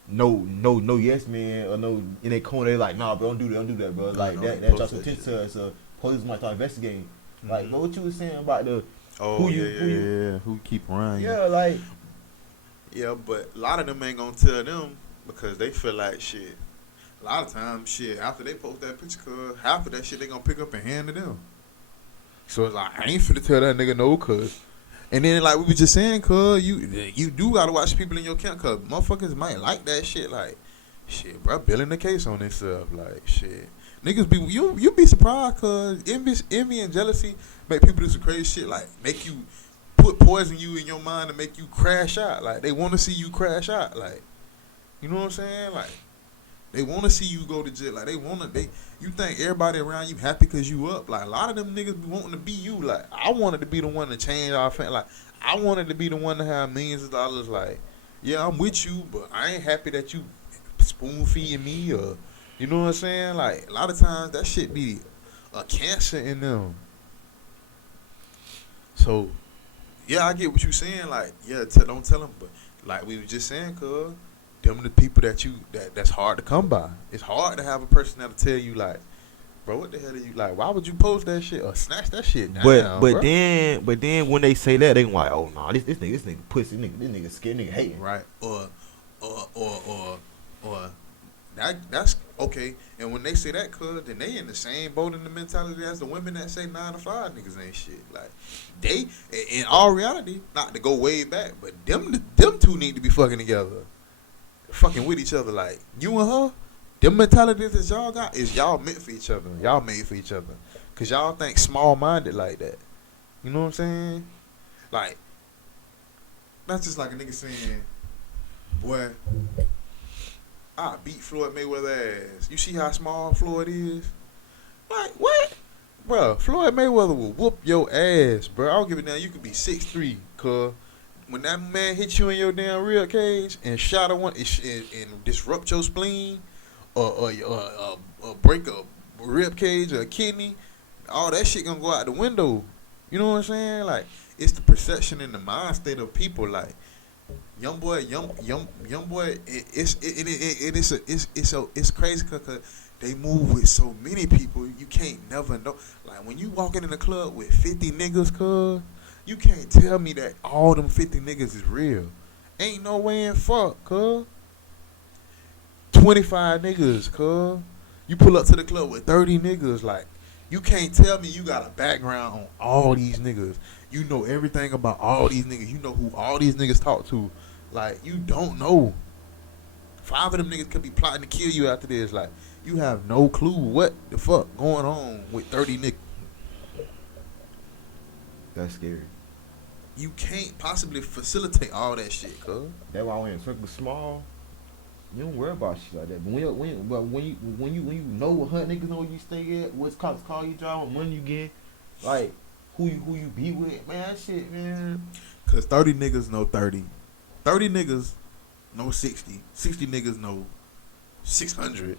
no yes man or no in their corner, they like, nah bro, don't do that bro, like that draws attention to us, police might start investigating. Mm-hmm. Like what you was saying about the who keep running. Yeah, like yeah, but a lot of them ain't gonna tell them because they feel like shit. A lot of times, shit, after they post that picture, cuz half of that shit they gonna pick up and hand to them. So it's like, I ain't finna tell that nigga no, cuz. And then like we was just saying, cuz you do gotta watch people in your camp, cuz motherfuckers might like that shit. Like, shit, bro, building the case on this stuff. Like, shit, niggas be you be surprised, cuz envy and jealousy make people do some crazy shit. Like, make you poison you in your mind to make you crash out. Like, they want to see you crash out. Like, you know what I'm saying? Like, they want to see you go to jail. Like, you think everybody around you happy because you up. Like, a lot of them niggas be wanting to be you. Like, I wanted to be the one to change our family. Like, I wanted to be the one to have millions of dollars. Like, yeah, I'm with you, but I ain't happy that you spoon feeding me or, you know what I'm saying? Like, a lot of times that shit be a cancer in them. So, yeah, I get what you saying. Like, yeah, don't tell them. But, like we was just saying, cuz, them the people that's hard to come by. It's hard to have a person that'll tell you like, bro, what the hell are you like? Why would you post that shit or snatch that shit down? But then when they say that, they like, oh no, this nigga pussy, this nigga scared, nigga hating. Right. Or that's okay. And when they say that, cuz, then they in the same boat in the mentality as the women that say 9 to 5 niggas ain't shit. Like, they, in all reality, not to go way back, but them two need to be fucking together. Fucking with each other. Like, you and her, them mentalities that y'all got is y'all meant for each other. Y'all made for each other. Cause y'all think small-minded like that. You know what I'm saying? Like, that's just like a nigga saying, boy, I beat Floyd Mayweather ass. You see how small Floyd is? Like, what? Bro, Floyd Mayweather will whoop your ass, bro. I don't give a damn. You could be 6'3", cuz. When that man hit you in your damn rib cage and shatter one and disrupt your spleen or break a rib cage or a kidney, all that shit gonna go out the window. You know what I'm saying? Like, it's the perception and the mind state of people. Like, young boy. It's crazy because they move with so many people. You can't never know. Like when you walking in the club with 50 niggas, cuz you can't tell me that all them 50 niggas is real. Ain't no way in fuck, cuz. 25 niggas, cuz. You pull up to the club with 30 niggas, like, you can't tell me you got a background on all these niggas. You know everything about all these niggas. You know who all these niggas talk to. Like, you don't know. 5 of them niggas could be plotting to kill you after this. Like, you have no clue what the fuck going on with 30 niggas. That's scary. You can't possibly facilitate all that shit, cuz. That's why when your circle small, you don't worry about shit like that. But when you know what hunt niggas know where you stay at, what's cops call you drive, what money you get, like who you be with, man, that shit, man. Cause 30 niggas know 30. 30 niggas know 60. 60 niggas know 600.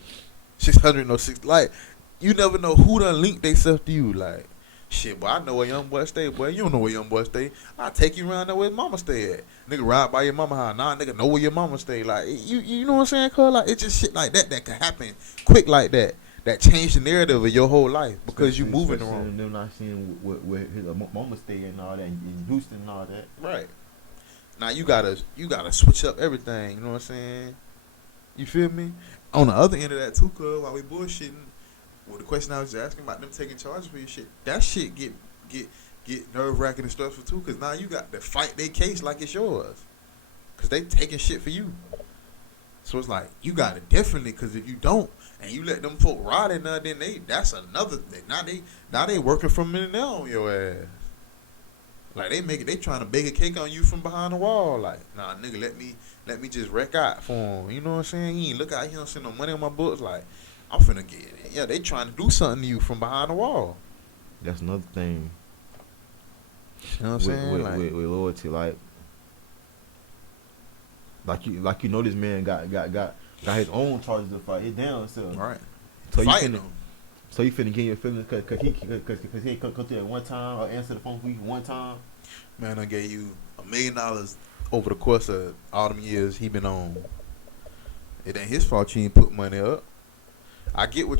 600 know 60. Like, you never know who done linked they self to you. Like, shit, boy, I know where young boy stay, boy. You don't know where young boy stay. I'll take you around there where his mama stay at. Nigga ride by your mama house. Nah, nigga know where your mama stay. Like, you know what I'm saying, cuz? Like, it's just shit like that can happen quick like that. That change the narrative of your whole life because you moving the wrong. Them not seeing where his mama stay and all that, and Houston and all that. Right. Now you gotta switch up everything. You know what I'm saying? You feel me? On the other end of that too, cuz, while we bullshitting, well, the question I was just asking about them taking charges for your shit, that shit get nerve wracking and stressful too, cause now you got to fight their case like it's yours, cause they taking shit for you. So it's like you got it differently, cause if you don't and you let them folk ride in there, then that's another thing. Now they working from in there on your ass. Like they trying to bake a cake on you from behind the wall. Like, nah, nigga, let me just wreck out for him. You know what I'm saying? You ain't look out here, don't send no money on my books. Like, I'm finna get it. Yeah, they trying to do something to you from behind the wall. That's another thing. You know what I'm saying? With loyalty, like you know, this man got his own charges to fight. His damn self. Right. So fighting him. So you finna get your feelings cause he ain't come to you at one time or answer the phone for you one time. Man, I gave you $1 million over the course of all them years he been on. It ain't his fault you ain't put money up. I get what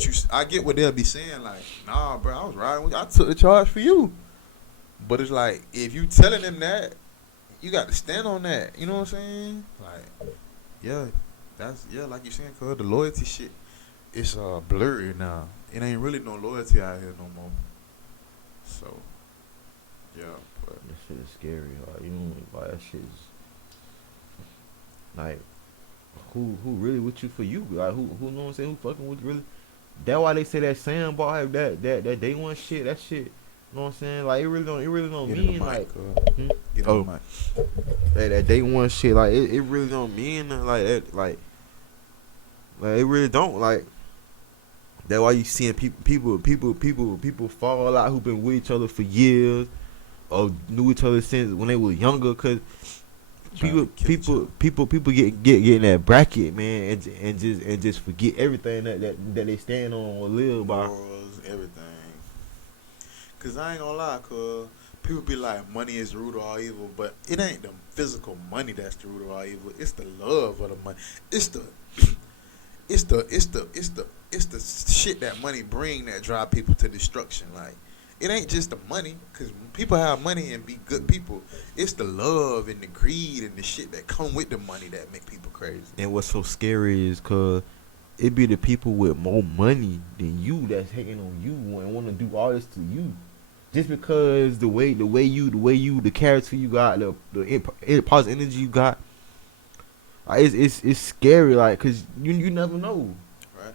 they'll be saying, like, nah, bro, I was riding with you. I took the charge for you. But it's like, if you telling them that, you got to stand on that. You know what I'm saying? Like, yeah, like you saying, cuz the loyalty shit, it's blurry now. It ain't really no loyalty out here no more. So, yeah, but that shit is scary. Like, you know, like that shit is like, who really with you for you? Like, who know what I'm saying? Who fucking with you really? That's why they say that sandbar, that day one shit, that shit. You know what I'm saying? Like, it really don't get mean mic, like. Get on the mic. That day one shit, like it really don't mean nothing like that. Like it really don't. Like, that's why you seeing people fall out who been with each other for years or knew each other since when they were younger. Cause people get in that bracket, man, and just forget everything that they stand on or live by. Morals, everything. Cause I ain't gonna lie, cuz people be like, money is the root of all evil, but it ain't the physical money that's the root of all evil. It's the love of the money. It's the shit that money bring that drive people to destruction. Like, it ain't just the money, cause people have money and be good people. It's the love and the greed and the shit that come with the money that make people crazy. And what's so scary is cause it be the people with more money than you that's hating on you and want to do all this to you. Just because the character you got, the positive energy you got, like, it's scary, like, cause you never know. Right.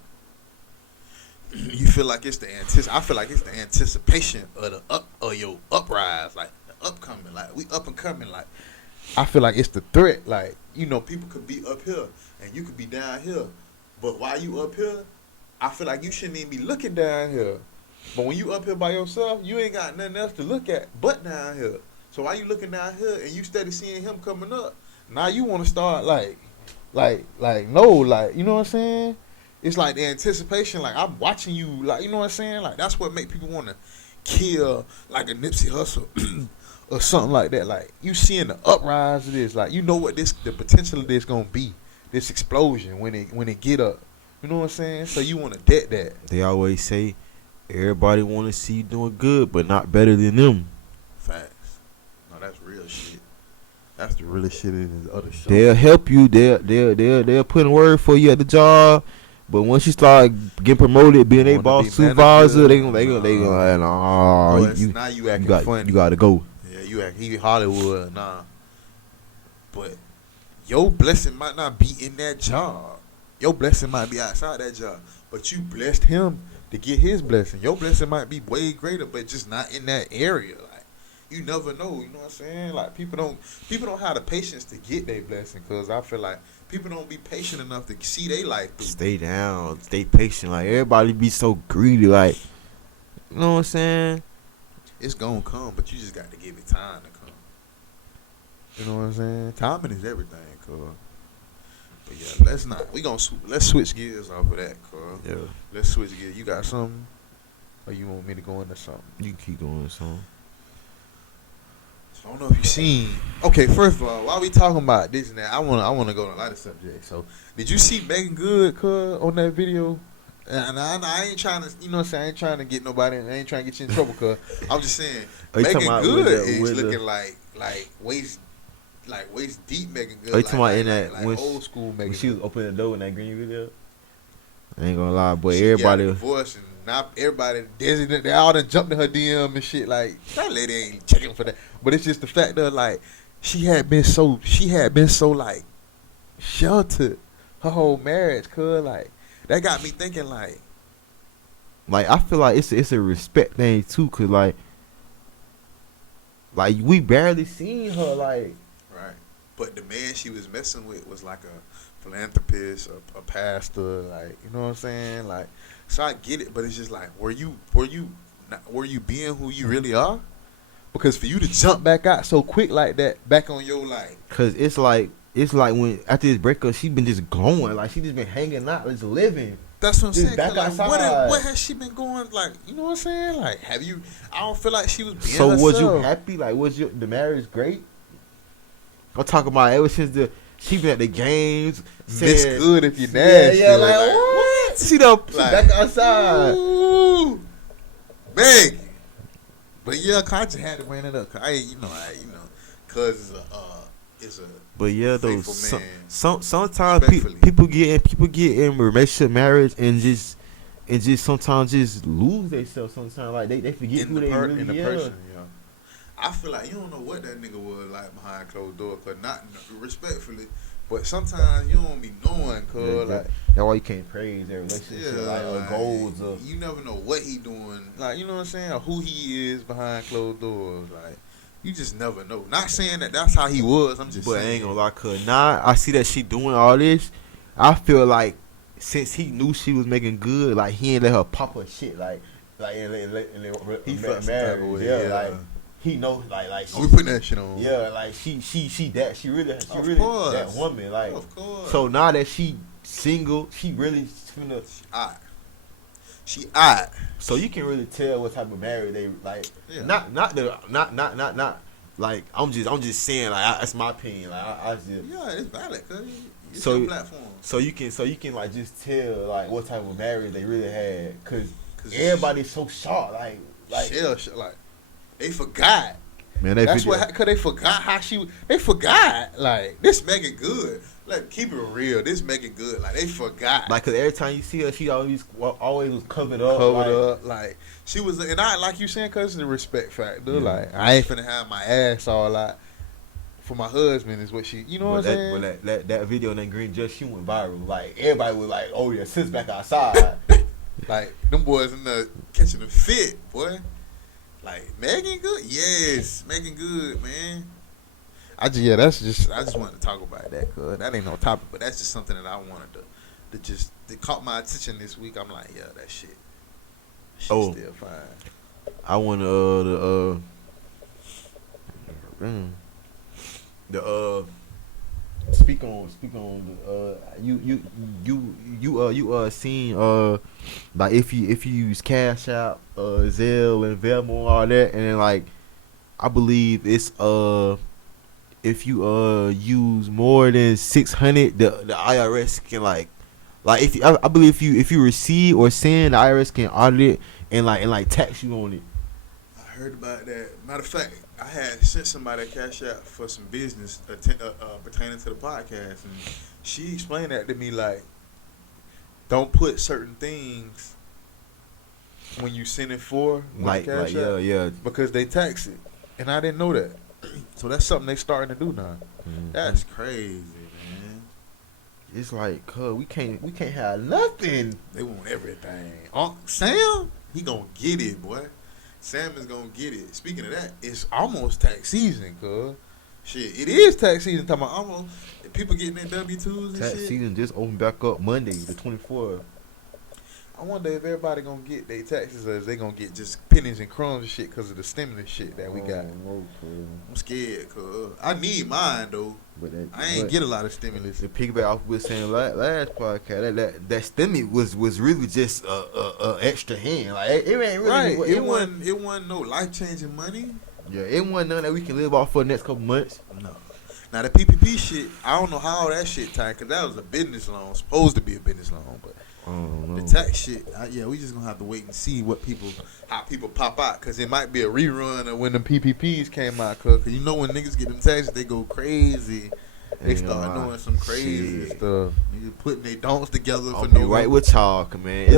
You feel like it's I feel like it's the anticipation of your uprise, like the upcoming, like we up and coming, like I feel like it's the threat, like, you know, people could be up here and you could be down here, but while you up here, I feel like you shouldn't even be looking down here. But when you up here by yourself, you ain't got nothing else to look at but down here. So while you looking down here and you steady seeing him coming up, now you want to start like, no, like, you know what I'm saying? It's like the anticipation, like, I'm watching you, like, you know what I'm saying? Like, that's what make people want to kill, like a Nipsey Hussle or something like that. Like you seeing the uprise of this, like you know what the potential of this gonna be, this explosion when it get up. You know what I'm saying? So you want to debt that. They always say everybody want to see you doing good, but not better than them. Facts. No, that's real shit. That's the realest shit in this other show. They'll help you. They'll put in word for you at the job. But once you start getting promoted, being a boss supervisor, they gonna like, nah. Now you acting funny. You gotta go. Yeah, you act. He Hollywood, nah. But your blessing might not be in that job. Your blessing might be outside that job. But you blessed him to get his blessing. Your blessing might be way greater, but just not in that area. Like you never know. You know what I'm saying? Like people don't have the patience to get their blessing, because I feel like people don't be patient enough to see their life through. Stay down. Stay patient. Like everybody be so greedy. Like you know what I'm saying? It's gonna come, but you just got to give it time to come. You know what I'm saying? Timing is everything, cuz. But yeah, let's switch gears off of that, cuz. Yeah. Let's switch gears. You got something? Or you want me to go into something? You can keep going, son. I don't know if you seen. Okay, first of all, while we talking about this and that, I wanna go to a lot of subjects. So, did you see Meagan Good, cuz, on that video? And I ain't trying to, you know what I'm saying? I ain't trying to get nobody. I ain't trying to get you in trouble, cuz. I'm just saying, Meagan Good is looking like waist deep Meagan Good. Are you talking about in that like old school Meagan? When she was opening the door in that green video? I ain't gonna lie, boy. Everybody divorced and not everybody. They all done jumped in her DM and shit. Like that lady ain't checking for that. But it's just the fact that like she had been so like sheltered her whole marriage, cuz like that got me thinking like I feel like it's a respect thing too, cause like we barely seen her like. Right. But the man she was messing with was like a philanthropist, a pastor, like you know what I'm saying? Like, so I get it, but it's just like, were you being who you really are? Because for you to jump back out so quick like that, back on your like, cause it's like when after this breakup, she been just glowing, like she just been hanging out, just living. That's what I'm saying. Back like, outside. What has she been going like? You know what I'm saying? Like, have you? I don't feel like she was being So herself. was you happy? Like, was the marriage great? I'm talking about ever since she been at the games. Miss Good if you nasty. Yeah, like what? She back outside. Ooh, big. But yeah, I just had to bring it up. Cause it's a. But yeah, though, sometimes Respectfully. people get in relationship, marriage, and just sometimes just lose themselves. Sometimes like they forget who they really are. Person, yeah. I feel like you don't know what that nigga was like behind closed doors, cause not respectfully, but sometimes you don't be knowing, cause like that's why you can't praise their relationship, like goals. You never know what he doing, like you know what I'm saying, or who he is behind closed doors, like. You just never know. Not saying that that's how he was. I'm just saying. But I ain't gonna lie, cause now I see that she doing all this. I feel like since he knew she was making good, like he ain't let her pop her shit, he felt married. Yeah, like he know, like we putting that shit on. Yeah, like she really course. that woman, like. Of course. So now that she single, she really finna. She odd. So you can really tell what type of marriage they like. Yeah. Not like I'm just saying like that's my opinion. Like I just it's valid cause it's so your platform. So you can like just tell like what type of marriage they really had, cause everybody's so sharp like they forgot. Man, that's what cause they forgot how they forgot like this Meagan Good. Like keep it real, this Meagan Good. Like they forgot. Like cause every time you see her, she always was covered up. Like she was, and I like you saying, cause it's the respect factor. Yeah. Like I ain't finna have my ass all out for my husband is what she. You know what I'm saying? But that video in that green dress, she went viral. Like everybody was like, "Oh yeah, sis back outside." Like them boys in the catching the fit, boy. Like Meagan Good, yes, Meagan Good, man. I just wanted to talk about that, cause that ain't no topic, but that's just something that I wanted that caught my attention this week. I'm like, yeah, that shit. She's still fine. I want speak on you seen like if you use Cash App, Zelle and Venmo and all that, and then like I believe it's if you use more than 600, the IRS can like if you, I believe if you receive or send, the IRS can audit it and tax you on it. I heard about that. Matter of fact, I had sent somebody a cash out for some business pertaining to the podcast, and she explained that to me like, don't put certain things when you send it for cash out yeah. because they tax it, and I didn't know that. So that's something they starting to do now. Mhm. That's crazy, man. It's like, cuz we can't have nothing. They want everything. Sam, he gonna get it, boy. Sam is gonna get it. Speaking of that, it's almost tax season, cuz. Shit, it is tax season. Talking about almost people getting their W-2s and Tax shit. season just opened back up Monday, the 24th. I wonder if everybody gonna get their taxes or is they gonna get just pennies and crumbs and shit because of the stimulus shit that we got. I'm scared, cuz. I need mine, though. I ain't get a lot of stimulus. To piggyback off what we were saying last podcast, that stimulus was really just a extra hand. Like it ain't really Right. It wasn't no life changing money. Yeah, it wasn't nothing that we can live off for the next couple months. No. Now the PPP shit, I don't know how that shit tied because that was a business loan, supposed to be a business loan, but the tax shit, we just gonna have to wait and see how people pop out because it might be a rerun of when the PPPs came out. Cause you know when niggas get them taxes, they go crazy. They start doing some crazy stuff. Niggas putting their don'ts together for no right with y'all, man.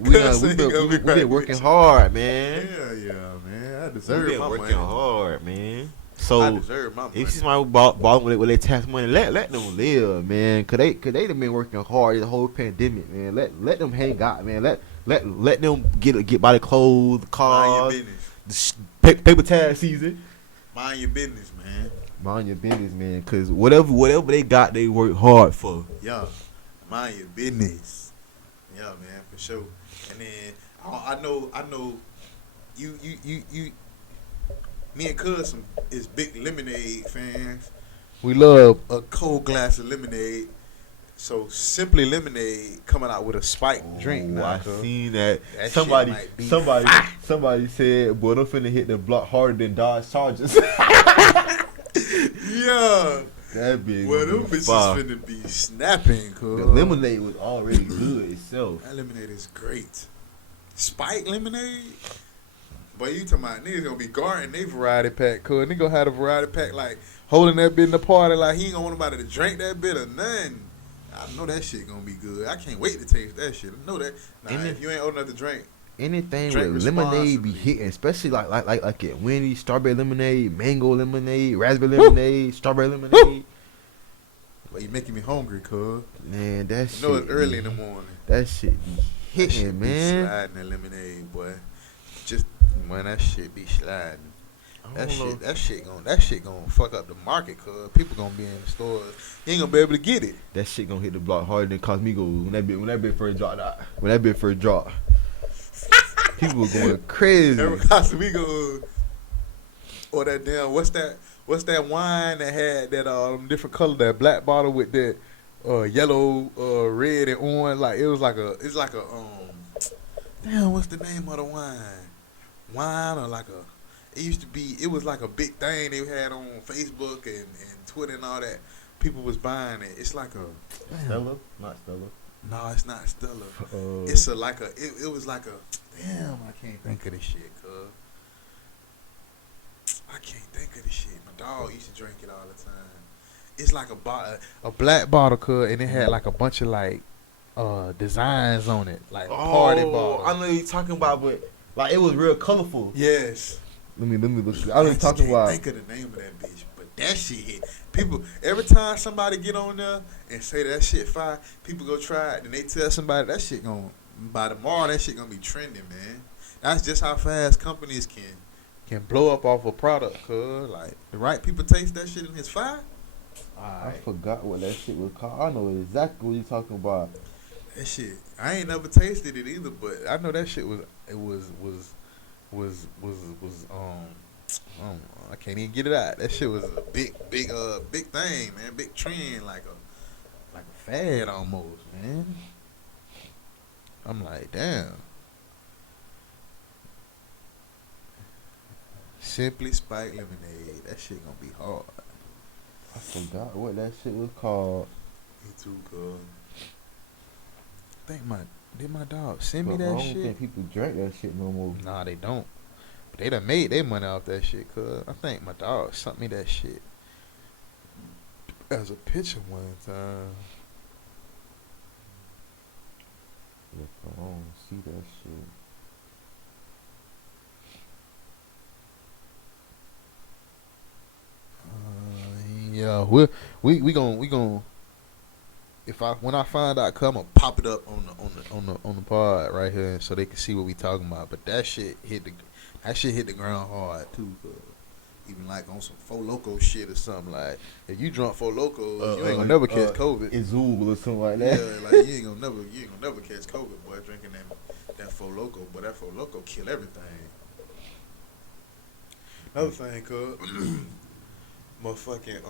We been working hard, man. Yeah, man. I deserve my money. Working hard, man. So I deserve my money. If somebody balling with their tax money, let them live, man. Cause they done been working hard the whole pandemic, man. Let them hang out, man. Let them get by the clothes, the cars, mind your business. Paper tag season. Mind your business, man. Mind your business, man. Cause whatever they got, they work hard for. Yeah, mind your business. Yeah, man, for sure. And then I know you. Me and Cuz is big lemonade fans. We love a cold glass of lemonade. So Simply Lemonade coming out with a spiked drink now. I seen that. Somebody said, "Boy, I'm finna hit the block harder than Dodge Chargers." Yeah. That bitch. Well, them bitches finna be snapping, cuz. The lemonade was already good itself. That lemonade is great. Spiked lemonade? But you talking about niggas gonna be guarding they variety pack, cuz. Nigga gonna have a variety pack like holding that bit in the party like he ain't gonna want nobody to drink that bit or nothing. I know that shit gonna be good. I can't wait to taste that shit. I know that. Nah, if you ain't old enough to drink. Anything with lemonade be hitting, especially like at Wendy's, strawberry lemonade, mango lemonade, raspberry lemonade, strawberry lemonade. Well, you making me hungry, cuz. Man, that shit. You know it's early in the morning. That shit be hitting, man. Be sliding that lemonade, boy. That shit be sliding. That shit gonna fuck up the market, cuz people gonna be in the stores. You ain't gonna be able to get it. That shit gonna hit the block harder than Cosmigos when that bit first dropped. People were going crazy. Every Cosmigo or that damn what's that wine that had that different color, that black bottle with that yellow, red and orange, like it's like a damn, what's the name of the wine? Wine or like it was like a big thing they had on Facebook and Twitter and all that. People was buying it. It's like a Stella? Not Stella. No, it's not Stella. It's it was like a damn, I can't think of this shit, cuz. I can't think of this shit. My dog used to drink it all the time. It's like a black bottle, cuz, and it had like a bunch of like designs on it, like party bottle. I know what you're talking about, but like it was real colorful. Yes. Let me look. I was talking about. Think of the name of that bitch, but that shit hit. People every time somebody get on there and say that shit fire, people go try it, and they tell somebody that shit by tomorrow that shit gonna be trending, man. That's just how fast companies can blow up off a product, cuz like the right people taste that shit and it's fire. I forgot what that shit was called. I know exactly what you're talking about. That shit, I ain't never tasted it either, but I know that shit was I can't even get it out. That shit was a big thing, man. Big trend, like a fad almost, man. I'm like, damn. Simply Spiked Lemonade. That shit gonna be hard. I forgot what that shit was called. Me too, cuz. Did my dog send me But I that don't shit? think people drink that shit no more. Nah, they don't. But they done made their money off that shit, cuz. I think my dog sent me that shit as a picture one time. If I don't see that shit. Yeah, we gon' when I find out, I'm gonna pop it up on the pod right here so they can see what we talking about. But that shit hit the ground hard too. Cause even like on some Four Loko shit or something, like if you drunk Four Loko, you ain't gonna never catch COVID. Izul or something like that. Yeah, like you ain't gonna never catch COVID, boy, drinking that Four Loko. But that Four Loko kill everything. Another thing, cuz motherfucking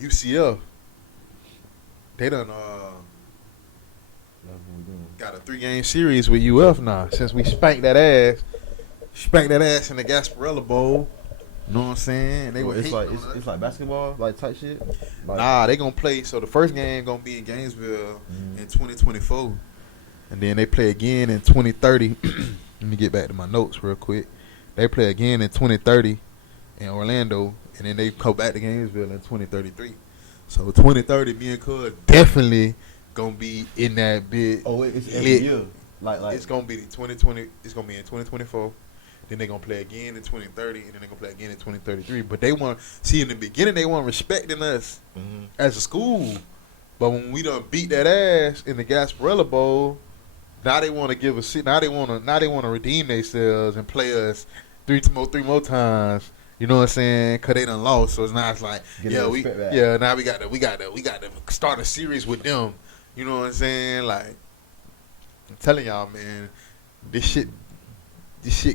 UCF, they done got a 3-game series with UF now since we spanked that ass in the Gasparilla Bowl. You know what I'm saying? They were it's like basketball, like type shit. Like, nah, they gonna play. So the first game gonna be in Gainesville in 2024, and then they play again in 2030. Let me get back to my notes real quick. They play again in 2030 in Orlando, and then they go back to Gainesville in 2033. So 2030, me and Cud definitely gonna be in that bit. Oh, it's every year. Like it's gonna be 2020. It's gonna be in 2024. Then they gonna play again in 2030, and then they gonna play again in 2033. But they want see in the beginning they want respecting us as a school, but when we done beat that ass in the Gasparilla Bowl, now they want to give us. Now they want to redeem themselves and play us three more times. You know what I'm saying? Cause they done lost, so now it's like, now we got to start a series with them. You know what I'm saying? Like, I'm telling y'all, man, this shit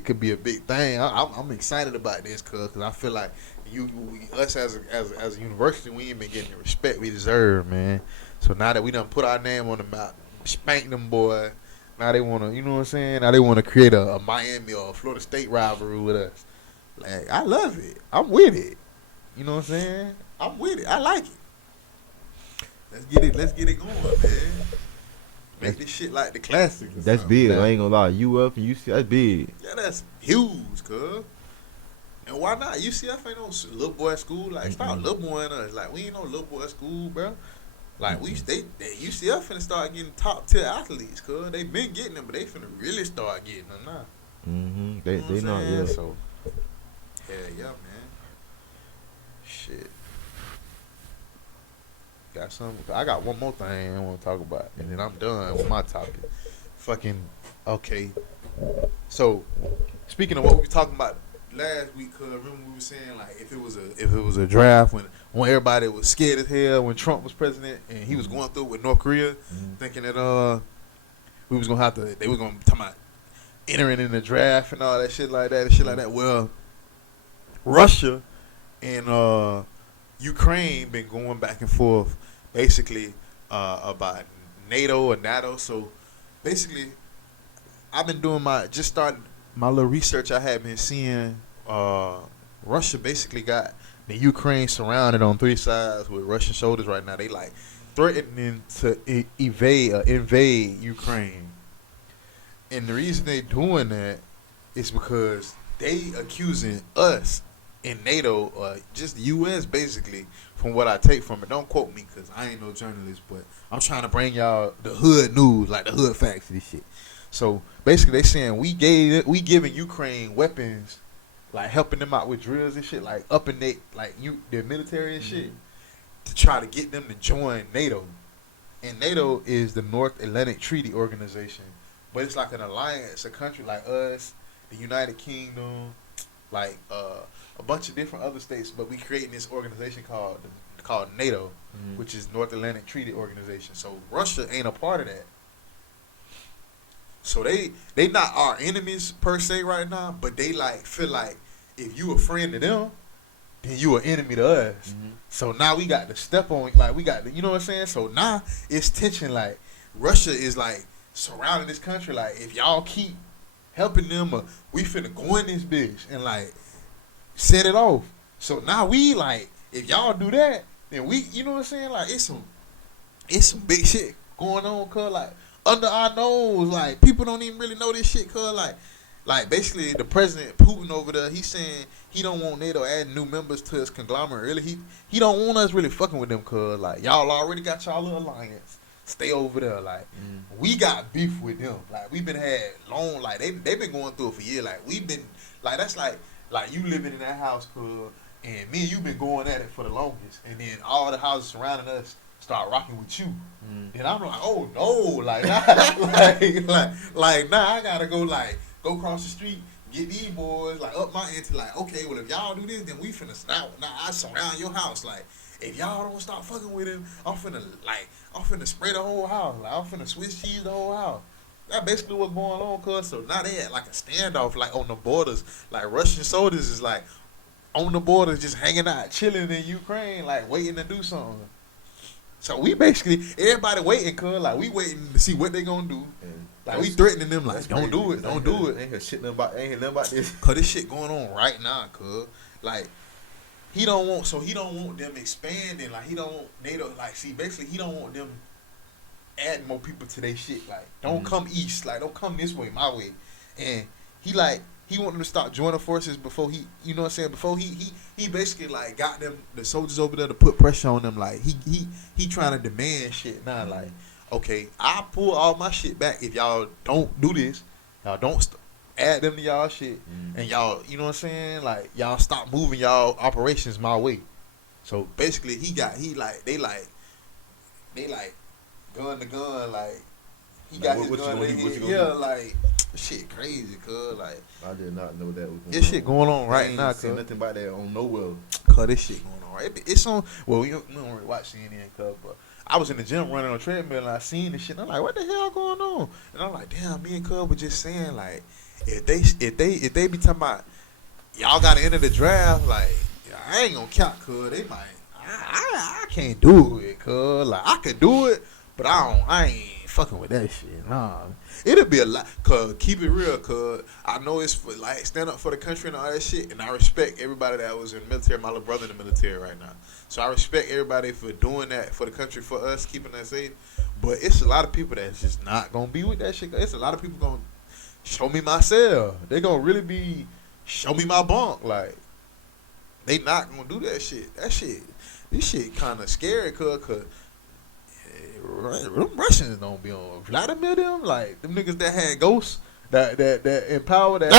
could be a big thing. I'm excited about this, cause I feel like us as a university, we ain't been getting the respect we deserve, man. So now that we done put our name on the map, spank them, boy. Now they wanna, you know what I'm saying? Now they wanna create a Miami or a Florida State rivalry with us. Like, I love it. I'm with it. You know what I'm saying? I'm with it. I like it. Let's get it going, man. Make this shit like the classics. That's big. I ain't gonna lie. UF and UCF, that's big. Yeah, that's huge, cuz. And why not? UCF ain't no little boy school. Like, stop little boy in us. Like, we ain't no little boy school, bro. Like, UCF finna start getting top tier athletes, cuz. They been getting them, but they finna really start getting them now. Mm-hmm. They not yet. So, hell yeah, man. Shit. Got some. I got one more thing I want to talk about, and then I'm done with my topic. Fucking okay. So, speaking of what we were talking about last week, cause remember we were saying like if it was a draft when everybody was scared as hell when Trump was president and he was going through with North Korea, thinking that they was gonna talk about entering in the draft and all that shit like that. Well, Russia and Ukraine been going back and forth basically about NATO. So basically, I've been doing started my little research. I had been seeing Russia basically got the Ukraine surrounded on 3 sides with Russian soldiers right now. They like threatening to invade Ukraine. And the reason they doing that is because they accusing us in NATO, just the U.S. basically, from what I take from it. Don't quote me because I ain't no journalist, but I'm trying to bring y'all the hood news, like the hood facts of this shit. So basically, they saying we giving Ukraine weapons, like helping them out with drills and shit, like upping their military and shit, to try to get them to join NATO. And NATO is the North Atlantic Treaty Organization, but it's like an alliance, a country like us, the United Kingdom, like a bunch of different other states, but we creating this organization called NATO, which is North Atlantic Treaty Organization. So Russia ain't a part of that. So they not our enemies per se right now, but they like feel like if you a friend to them, then you an enemy to us. So now we got to step on, like we got to, you know what I'm saying? So now it's tension. Like Russia is like surrounding this country. Like if y'all keep helping them, or we finna go in this bitch and like set it off. So now we like, if y'all do that, then we, you know what I'm saying? Like it's some big shit going on, cuz like under our nose, like people don't even really know this shit, cuz like basically the president Putin over there, he's saying he don't want NATO adding new members to his conglomerate. Really, he don't want us really fucking with them, cuz like y'all already got y'all little alliance. Stay over there, like we got beef with them. Like we been had long, like they been going through it for years. Like we been like that's like you living in that house, cuz, and me and you been going at it for the longest, and then all the houses surrounding us start rocking with you. And I'm like, oh no, like nah, I gotta go across the street, get these boys like up my ante, like okay, well if y'all do this, then we finna stop. Nah, I surround your house, like if y'all don't stop fucking with him, I'm finna spray the whole house, like I'm finna Swiss cheese the whole house. That's basically what's going on, cuz. So now they had like a standoff, like on the borders, like Russian soldiers is like on the borders, just hanging out, chilling in Ukraine, like waiting to do something. So we basically, everybody waiting, cuz, like we waiting to see what they gonna do. Like we threatening them, like don't do it. Ain't hear shit nothing about this. Cause this shit going on right now, cuz. Like he don't want them expanding. Like he don't want NATO. Like see, basically he don't want them adding more people to their shit. Like don't come east. Like don't come this way, my way. And he want them to start joining forces before he, you know what I'm saying? Before he basically like got them, the soldiers over there, to put pressure on them. Like he trying to demand shit now. Like okay, I pull all my shit back if y'all don't do this. Y'all don't add them to y'all shit, and y'all, you know what I'm saying? Like y'all stop moving y'all operations my way. So basically, they gun to gun, like he got his gun in his head. Yeah, like shit crazy, cuz like I did not know that was going this shit going on right now, cuz nothing about that on nowhere. Cuz this shit going on right. It's on. Well, we don't really watch CNN, cuz, but I was in the gym running on a treadmill and I seen this shit. And I'm like, what the hell going on? And I'm like, damn, me and cuz were just saying like, if they be talking about y'all got to enter the draft, like I ain't gonna count, cuz they might. I can't do it, cuz like I could do it, but I ain't fucking with that shit. Nah, it'll be a lot. Cuz keep it real, cuz I know it's for like stand up for the country and all that shit, and I respect everybody that was in the military. My little brother in the military right now, so I respect everybody for doing that for the country, for us, keeping us safe. But it's a lot of people that's just not gonna be with that shit. It's a lot of people gonna show me my cell. They gonna really be show me my bunk. Like they not gonna do that shit. This shit kind of scary, cuz them Russians don't be on Vladimir them, like them niggas that had ghosts that in power that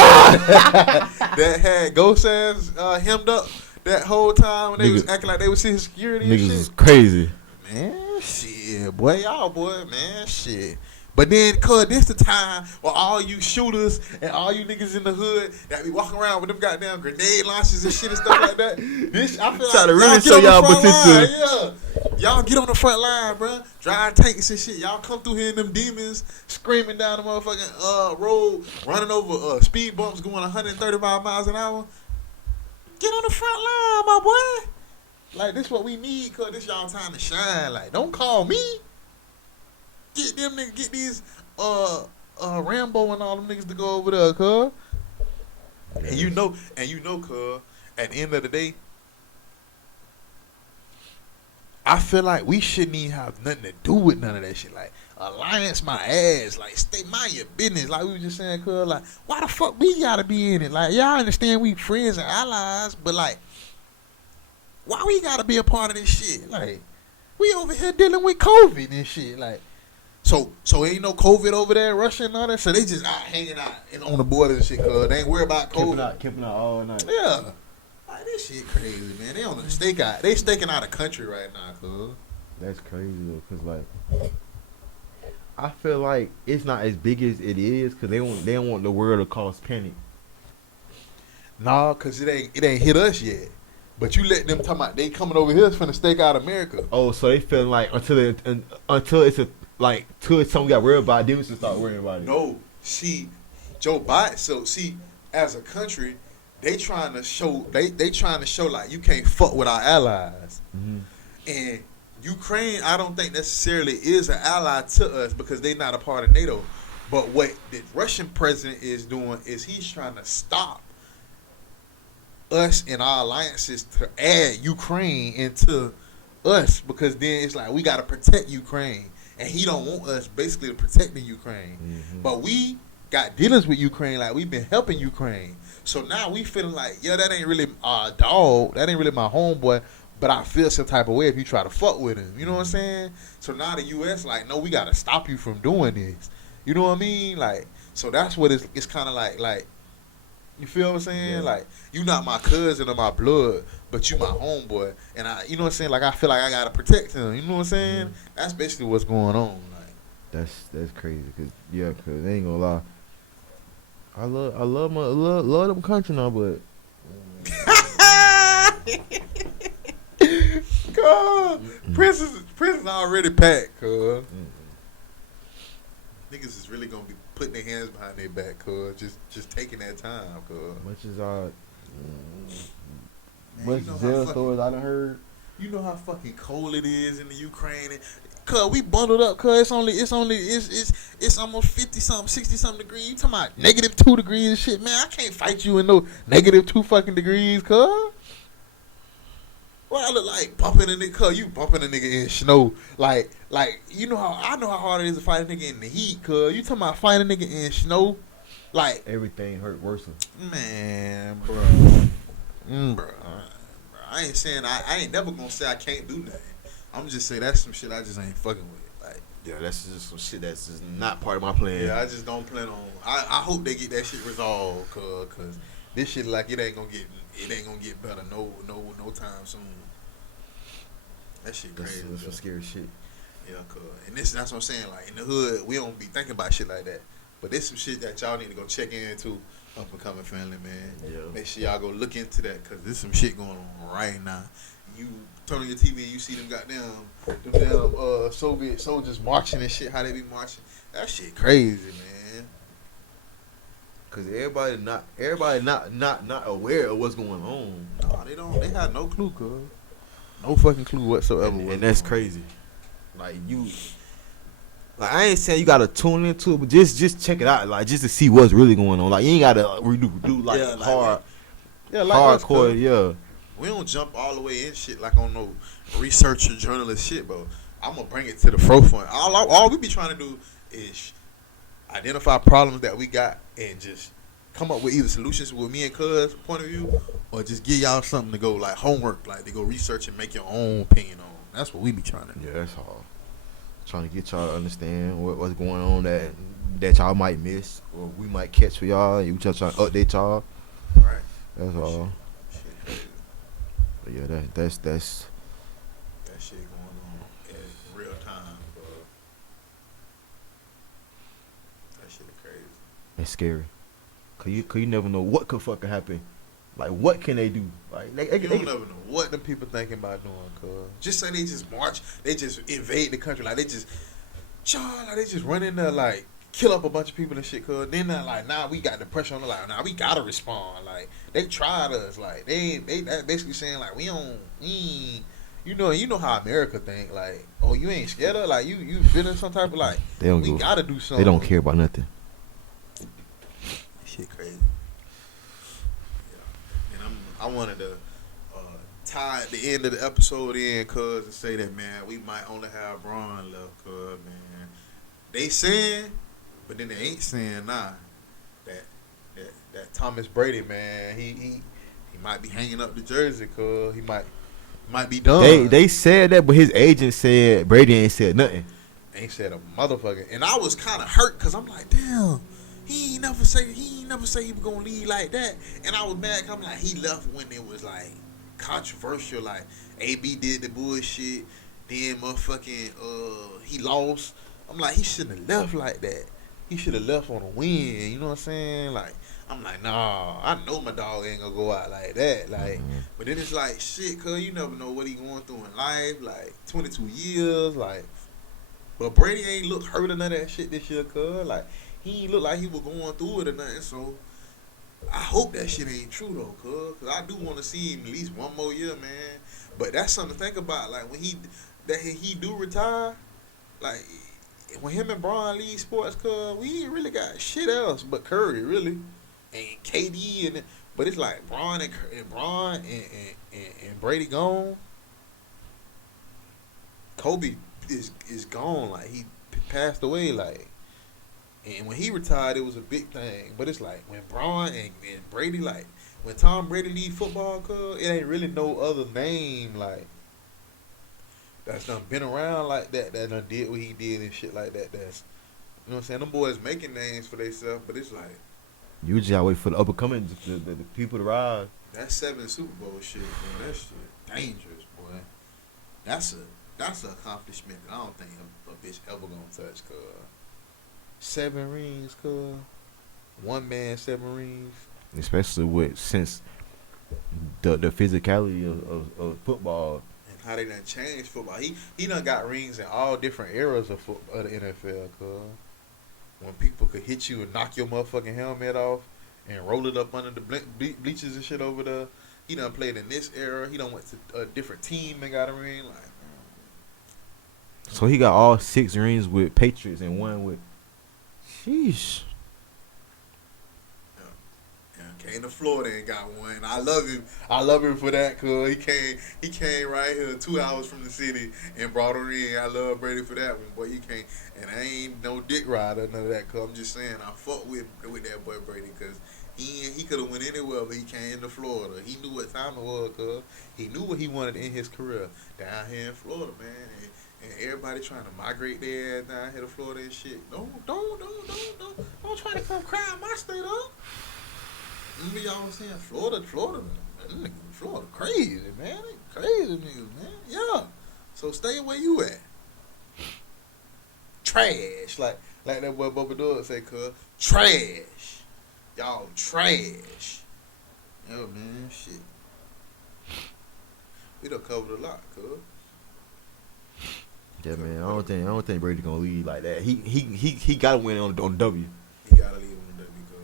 that had ghost ass hemmed up that whole time when they was acting like they was seeing security and shit. Niggas is crazy. Man, shit, boy, y'all boy, man, shit. But then, cuz, this the time where all you shooters and all you niggas in the hood that be walking around with them goddamn grenade launchers and shit and stuff like that. This, I feel try like to really show y'all potential. Yeah. Y'all get on the front line, bro. Drive tanks and shit. Y'all come through here in them demons screaming down the motherfucking road, running over speed bumps going 135 miles an hour. Get on the front line, my boy. Like, this what we need, cuz this y'all time to shine. Like, don't call me. Get them niggas, get these Rambo and all them niggas to go over there, cuz. And you know, cuz, at the end of the day, I feel like we shouldn't even have nothing to do with none of that shit. Like, alliance my ass. Like, stay mind your business. Like we was just saying, cuz, like, why the fuck we gotta be in it? Like, y'all understand we friends and allies, but like, why we gotta be a part of this shit? Like, we over here dealing with COVID and shit. Like, so ain't no COVID over there in Russia and all that. So they just out hanging out and on the borders and shit, cuz they ain't worried about COVID. Camping out all night. Yeah. Like, this shit crazy, man. They on the stake out. They staking out the country right now, cuz. That's crazy though, cause like, I feel like it's not as big as it is, cause they don't want the world to cause panic. Nah, cause it ain't hit us yet. But you let them talk about they coming over here finna stake out America. Oh, so they feeling like until it's till something got worried about, then we should start worrying about it. No, see, Joe Biden. So see, as a country, they trying to show like you can't fuck with our allies. Mm-hmm. And Ukraine, I don't think necessarily is an ally to us because they not a part of NATO. But what the Russian president is doing is he's trying to stop us and our alliances to add Ukraine into us because then it's like we got to protect Ukraine and he don't want us basically to protect the Ukraine. Mm-hmm. But we got dealings with Ukraine, like we've been helping Ukraine. So now we feeling like, yeah, that ain't really our dog, that ain't really my homeboy, but I feel some type of way if you try to fuck with him. You know what I'm saying? So now the US like, no, we got to stop you from doing this. You know what I mean? Like, so that's what it's kind of like, you feel what I'm saying? Yeah. Like, you not my cousin or my blood, but you my homeboy. And you know what I'm saying? Like, I feel like I got to protect him. You know what I'm saying? Mm-hmm. That's basically what's going on. Like, That's crazy. Cause I ain't gonna lie. I love them country now, but God, prison's already packed, cuz. Niggas is really gonna be putting their hands behind their back, cuz. Just taking that time, cuz. much as I, Man, much you know how jail fucking- stories I done heard. You know how fucking cold it is in the Ukraine. Cuz we bundled up, cuz it's almost 50 something, 60 something degrees. You talking about -2 degrees and shit, man. I can't fight you in no -2 fucking degrees, cuz. What I look like bumping a nigga, cuz you bumping a nigga in snow. Like you know how I know how hard it is to fight a nigga in the heat, cuz. You talking about fighting a nigga in snow? Like, Everything hurt worse. man, bro. Bro. I ain't saying I ain't never gonna say I can't do nothing. I'm just saying that's some shit I just ain't fucking with. Like, Yeah, that's just some shit that's just not part of my plan. yeah, I just don't plan on. I hope they get that shit resolved, cause this shit like it ain't gonna get better no time soon. That shit crazy. That's some scary shit. Yeah, cuz. And that's what I'm saying. Like in the hood, we don't be thinking about shit like that. But there's some shit that y'all need to go check into. Up and coming family, man. Yeah. Make sure y'all go look into that because there's some shit going on right now. You turn on your TV and you see them damn Soviet soldiers marching and shit. How they be marching? That shit crazy, man. Cause everybody not aware of what's going on. No, they don't. They had no clue, cuz. No fucking clue whatsoever. And that's crazy. Like I ain't saying you gotta tune into it, but just check it out, like just to see what's really going on. Like you ain't gotta do like Yeah, like hard, yeah, like us, hardcore, cuz. yeah. We don't jump all the way in shit like on no researcher journalist shit, bro. I'm gonna bring it to the forefront. All we be trying to do is identify problems that we got and just come up with either solutions with me and Cuz point of view, or just give y'all something to go like homework, like to go research and make your own opinion on. That's what we be trying to do. Yeah, that's all. Trying to get y'all to understand what's going on that y'all might miss or we might catch for y'all. And we just trying to update y'all. Right. That's all. Shit crazy. But yeah, that's That shit going on in real time, bro. That shit is crazy. it's scary. Cause you never know what could fucking happen. Like what can they do? Like You don't never know what them people thinking about doing, cuz. Just say they just march, they just invade the country, like they just run in there, like kill up a bunch of people and shit, cuz. Then they're like, nah, we got the pressure on the like, nah, we gotta respond. Like they tried us, like they basically saying like we ain't, you know how America think, like, oh, you ain't scared of, like you feeling some type of like they don't we go, gotta do something. they don't care about nothing. Shit crazy. Yeah. And I wanted to tie the end of the episode in, cuz, and say that, man, we might only have Braun left, cuz, man. They saying, but then they ain't saying nah. That Thomas Brady, man, he might be hanging up the jersey, cuz he might be done. They said that, but his agent said Brady ain't said nothing. Ain't said a motherfucker. And I was kind of hurt because I'm like, damn, he ain't never say he was gonna leave like that. And I was mad 'cause I'm like, he left when it was like controversial, like AB did the bullshit, then motherfucking he lost. I'm like, he shouldn't have left like that. He should have left on a win. You know what I'm saying? Like, I'm like, nah, I know my dog ain't gonna go out like that. Like, but then it's like, shit, cuz you never know what he going through in life. Like 22 years, like. But Brady ain't look hurt or none of that shit this year, cuz. Like, he ain't look like he was going through it or nothing. So, I hope that shit ain't true, though, cuz. Because I do want to see him at least one more year, man. But that's something to think about. Like, when he do retire, like, when him and Bron lead sports, cuz we ain't really got shit else but Curry, really, and KD, but it's like Bron and Brady gone. Kobe is gone. Like he passed away. Like, and when he retired, it was a big thing. But it's like when Bron and Brady, like when Tom Brady leave football, cuz it ain't really no other name like that's done been around like that done did what he did and shit like that. That's, you know what I'm saying. Them boys making names for themselves, but it's like You just gotta wait for the up and coming, the people to rise. that 7 Super Bowl shit, man. That shit dangerous, boy. That's an accomplishment that I don't think a bitch ever gonna touch, cuz. 7 rings, cuz. One man, 7 rings. Especially with since the physicality of football. And how they done changed football. He done got rings in all different eras of the NFL, cuz. When people could hit you and knock your motherfucking helmet off and roll it up under the bleachers and shit over there. He done played in this era. He done went to a different team and got a ring. Like, So he got all 6 rings with Patriots and 1 with. Sheesh. Came to Florida and got one. I love him. I love him for that, cuz he came right here 2 hours from the city and brought her in. I love Brady for that one. Boy, you can't. And I ain't no dick rider, none of that, cuz I'm just saying I fuck with that boy Brady, cuz he could have went anywhere, but he came to Florida. He knew what time it was, cuz he knew what he wanted in his career down here in Florida, man. And everybody trying to migrate their ass down here to Florida and shit. Don't try to come cry my state up. Remember y'all was saying Florida, crazy, man. They crazy niggas, man. Yeah. So stay where you at. Trash. Like that boy Bubba Dog say, cuz. Trash. Y'all trash. Yo, man, shit. We done covered a lot, cuz. Yeah, man. I don't think Brady gonna lead like that. He gotta win on W. He gotta leave on W, cuz.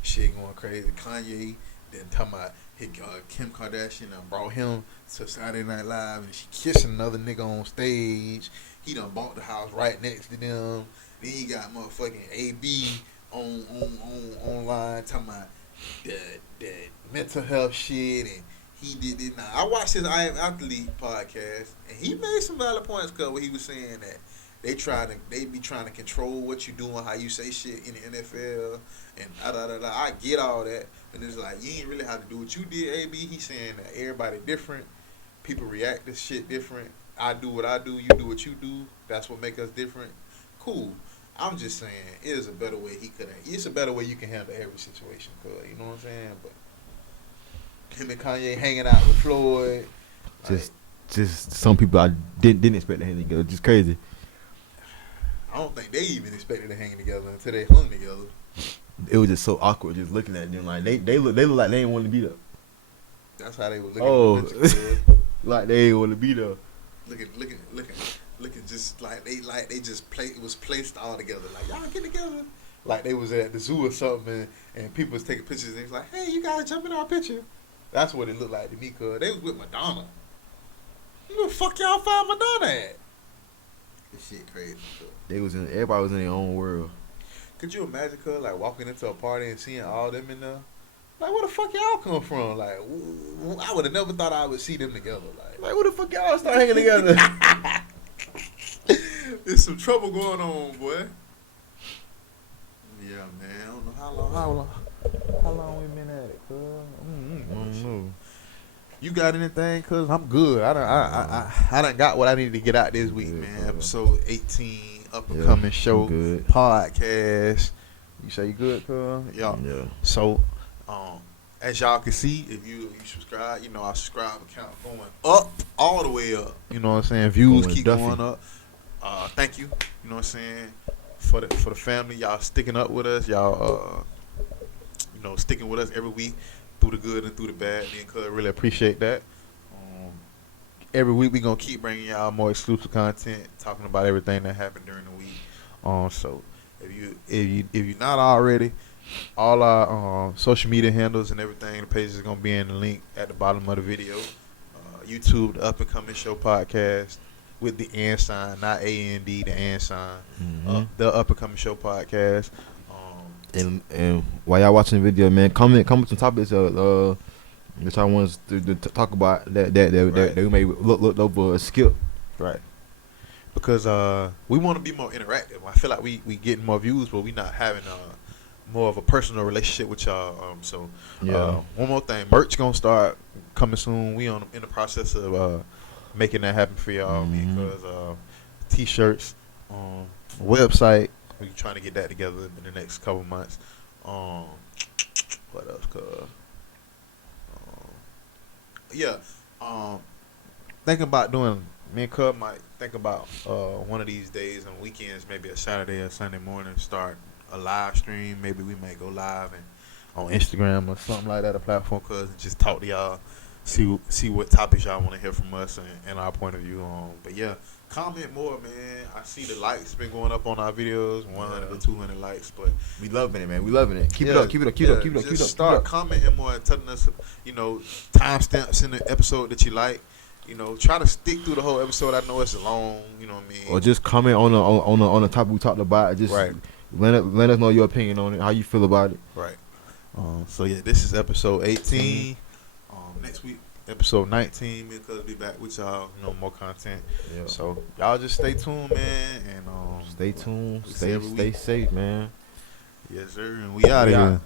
Shit going crazy. Kanye then talking about Kim Kardashian done brought him to Saturday Night Live and she kissing another nigga on stage. He done bought the house right next to them. Then he got motherfucking AB online talking about the mental health shit, and he did it. Now I watched his I Am Athlete podcast and he made some valid points, cuz where he was saying that they be trying to control what you doing, how you say shit in the NFL, and I get all that, and it's like you ain't really have to do what you did, AB. He's saying that everybody different, people react to shit different. I do what I do, you do what you do. That's what make us different. Cool. I'm just saying it is a better way it's a better way you can handle every situation, cuz you know what I'm saying. But him and Kanye hanging out with Floyd, Just some people I didn't expect to hang together. Just crazy. I don't think they even expected to hang together until they hung together. It was just so awkward just looking at them. Like they look like they didn't want to be there. That's how they were looking. Oh, like they didn't want to be there. Looking just like they just it was placed all together. Like y'all get together. Like they was at the zoo or something, and people was taking pictures. And they was like, "Hey, you gotta jump in our picture." That's what it looked like to me, cuz they was with Madonna. Who the fuck y'all find Madonna at? This shit crazy, cuz. Everybody was in their own world. Could you imagine, cuz, like walking into a party and seeing all them in there? Like, where the fuck y'all come from? Like, I would have never thought I would see them together. Like where the fuck y'all start hanging together? There's some trouble going on, boy. Yeah, man. I don't know how long we been at it, cuz. I don't know. You got anything? Cuz I'm good. I done got what I needed to get out this week, man. Episode 18, up and coming show, good. podcast. You say you good, cuz? Yeah. So, as y'all can see, if you subscribe, our subscribe account going up, all the way up. You know what I'm saying? Views keep going up. Thank you. You know what I'm saying? For the family, y'all sticking up with us. Y'all, sticking with us every week through the good and through the bad. Me and Cuz really appreciate that. Every week we gonna keep bringing y'all more exclusive content, talking about everything that happened during the week. So if you're not already, all our social media handles and everything, the pages is gonna be in the link at the bottom of the video. YouTube, the Up and Coming Show podcast. with the and sign, not A-N-D, the and sign. Mm-hmm. The Up and Coming Show podcast. And while y'all watching the video, man, comment some topics that y'all want us to talk about that we may look over or skip. Right. Because we want to be more interactive. I feel like we getting more views, but we not having more of a personal relationship with y'all. One more thing, merch gonna start coming soon. We in the process of making that happen for y'all. Because t-shirts, website, we trying to get that together in the next couple months. What else? Thinking about doing. Me and Cub might think about one of these days on weekends, maybe a Saturday or Sunday morning, start a live stream. Maybe we may go live and on Instagram or something like that, a platform, cuz, and just talk to y'all, see what topics y'all want to hear from us and our point of view on. But yeah, comment more, man. I see the likes been going up on our videos, 100 to 200 likes, but we loving it, man. We loving it. Keep it up. Start commenting more and telling us, timestamps in the episode that you like. Try to stick through the whole episode. I know it's long, you know what I mean? Or just comment on the topic we talked about. Just right. Let us know your opinion on it, how you feel about it. Right. So yeah, this is episode 18. Next week, episode 19, me and Cuz be back with y'all, more content. Yeah. So y'all just stay tuned, man, and stay tuned. Stay safe, man. Yes, sir. And we out of here.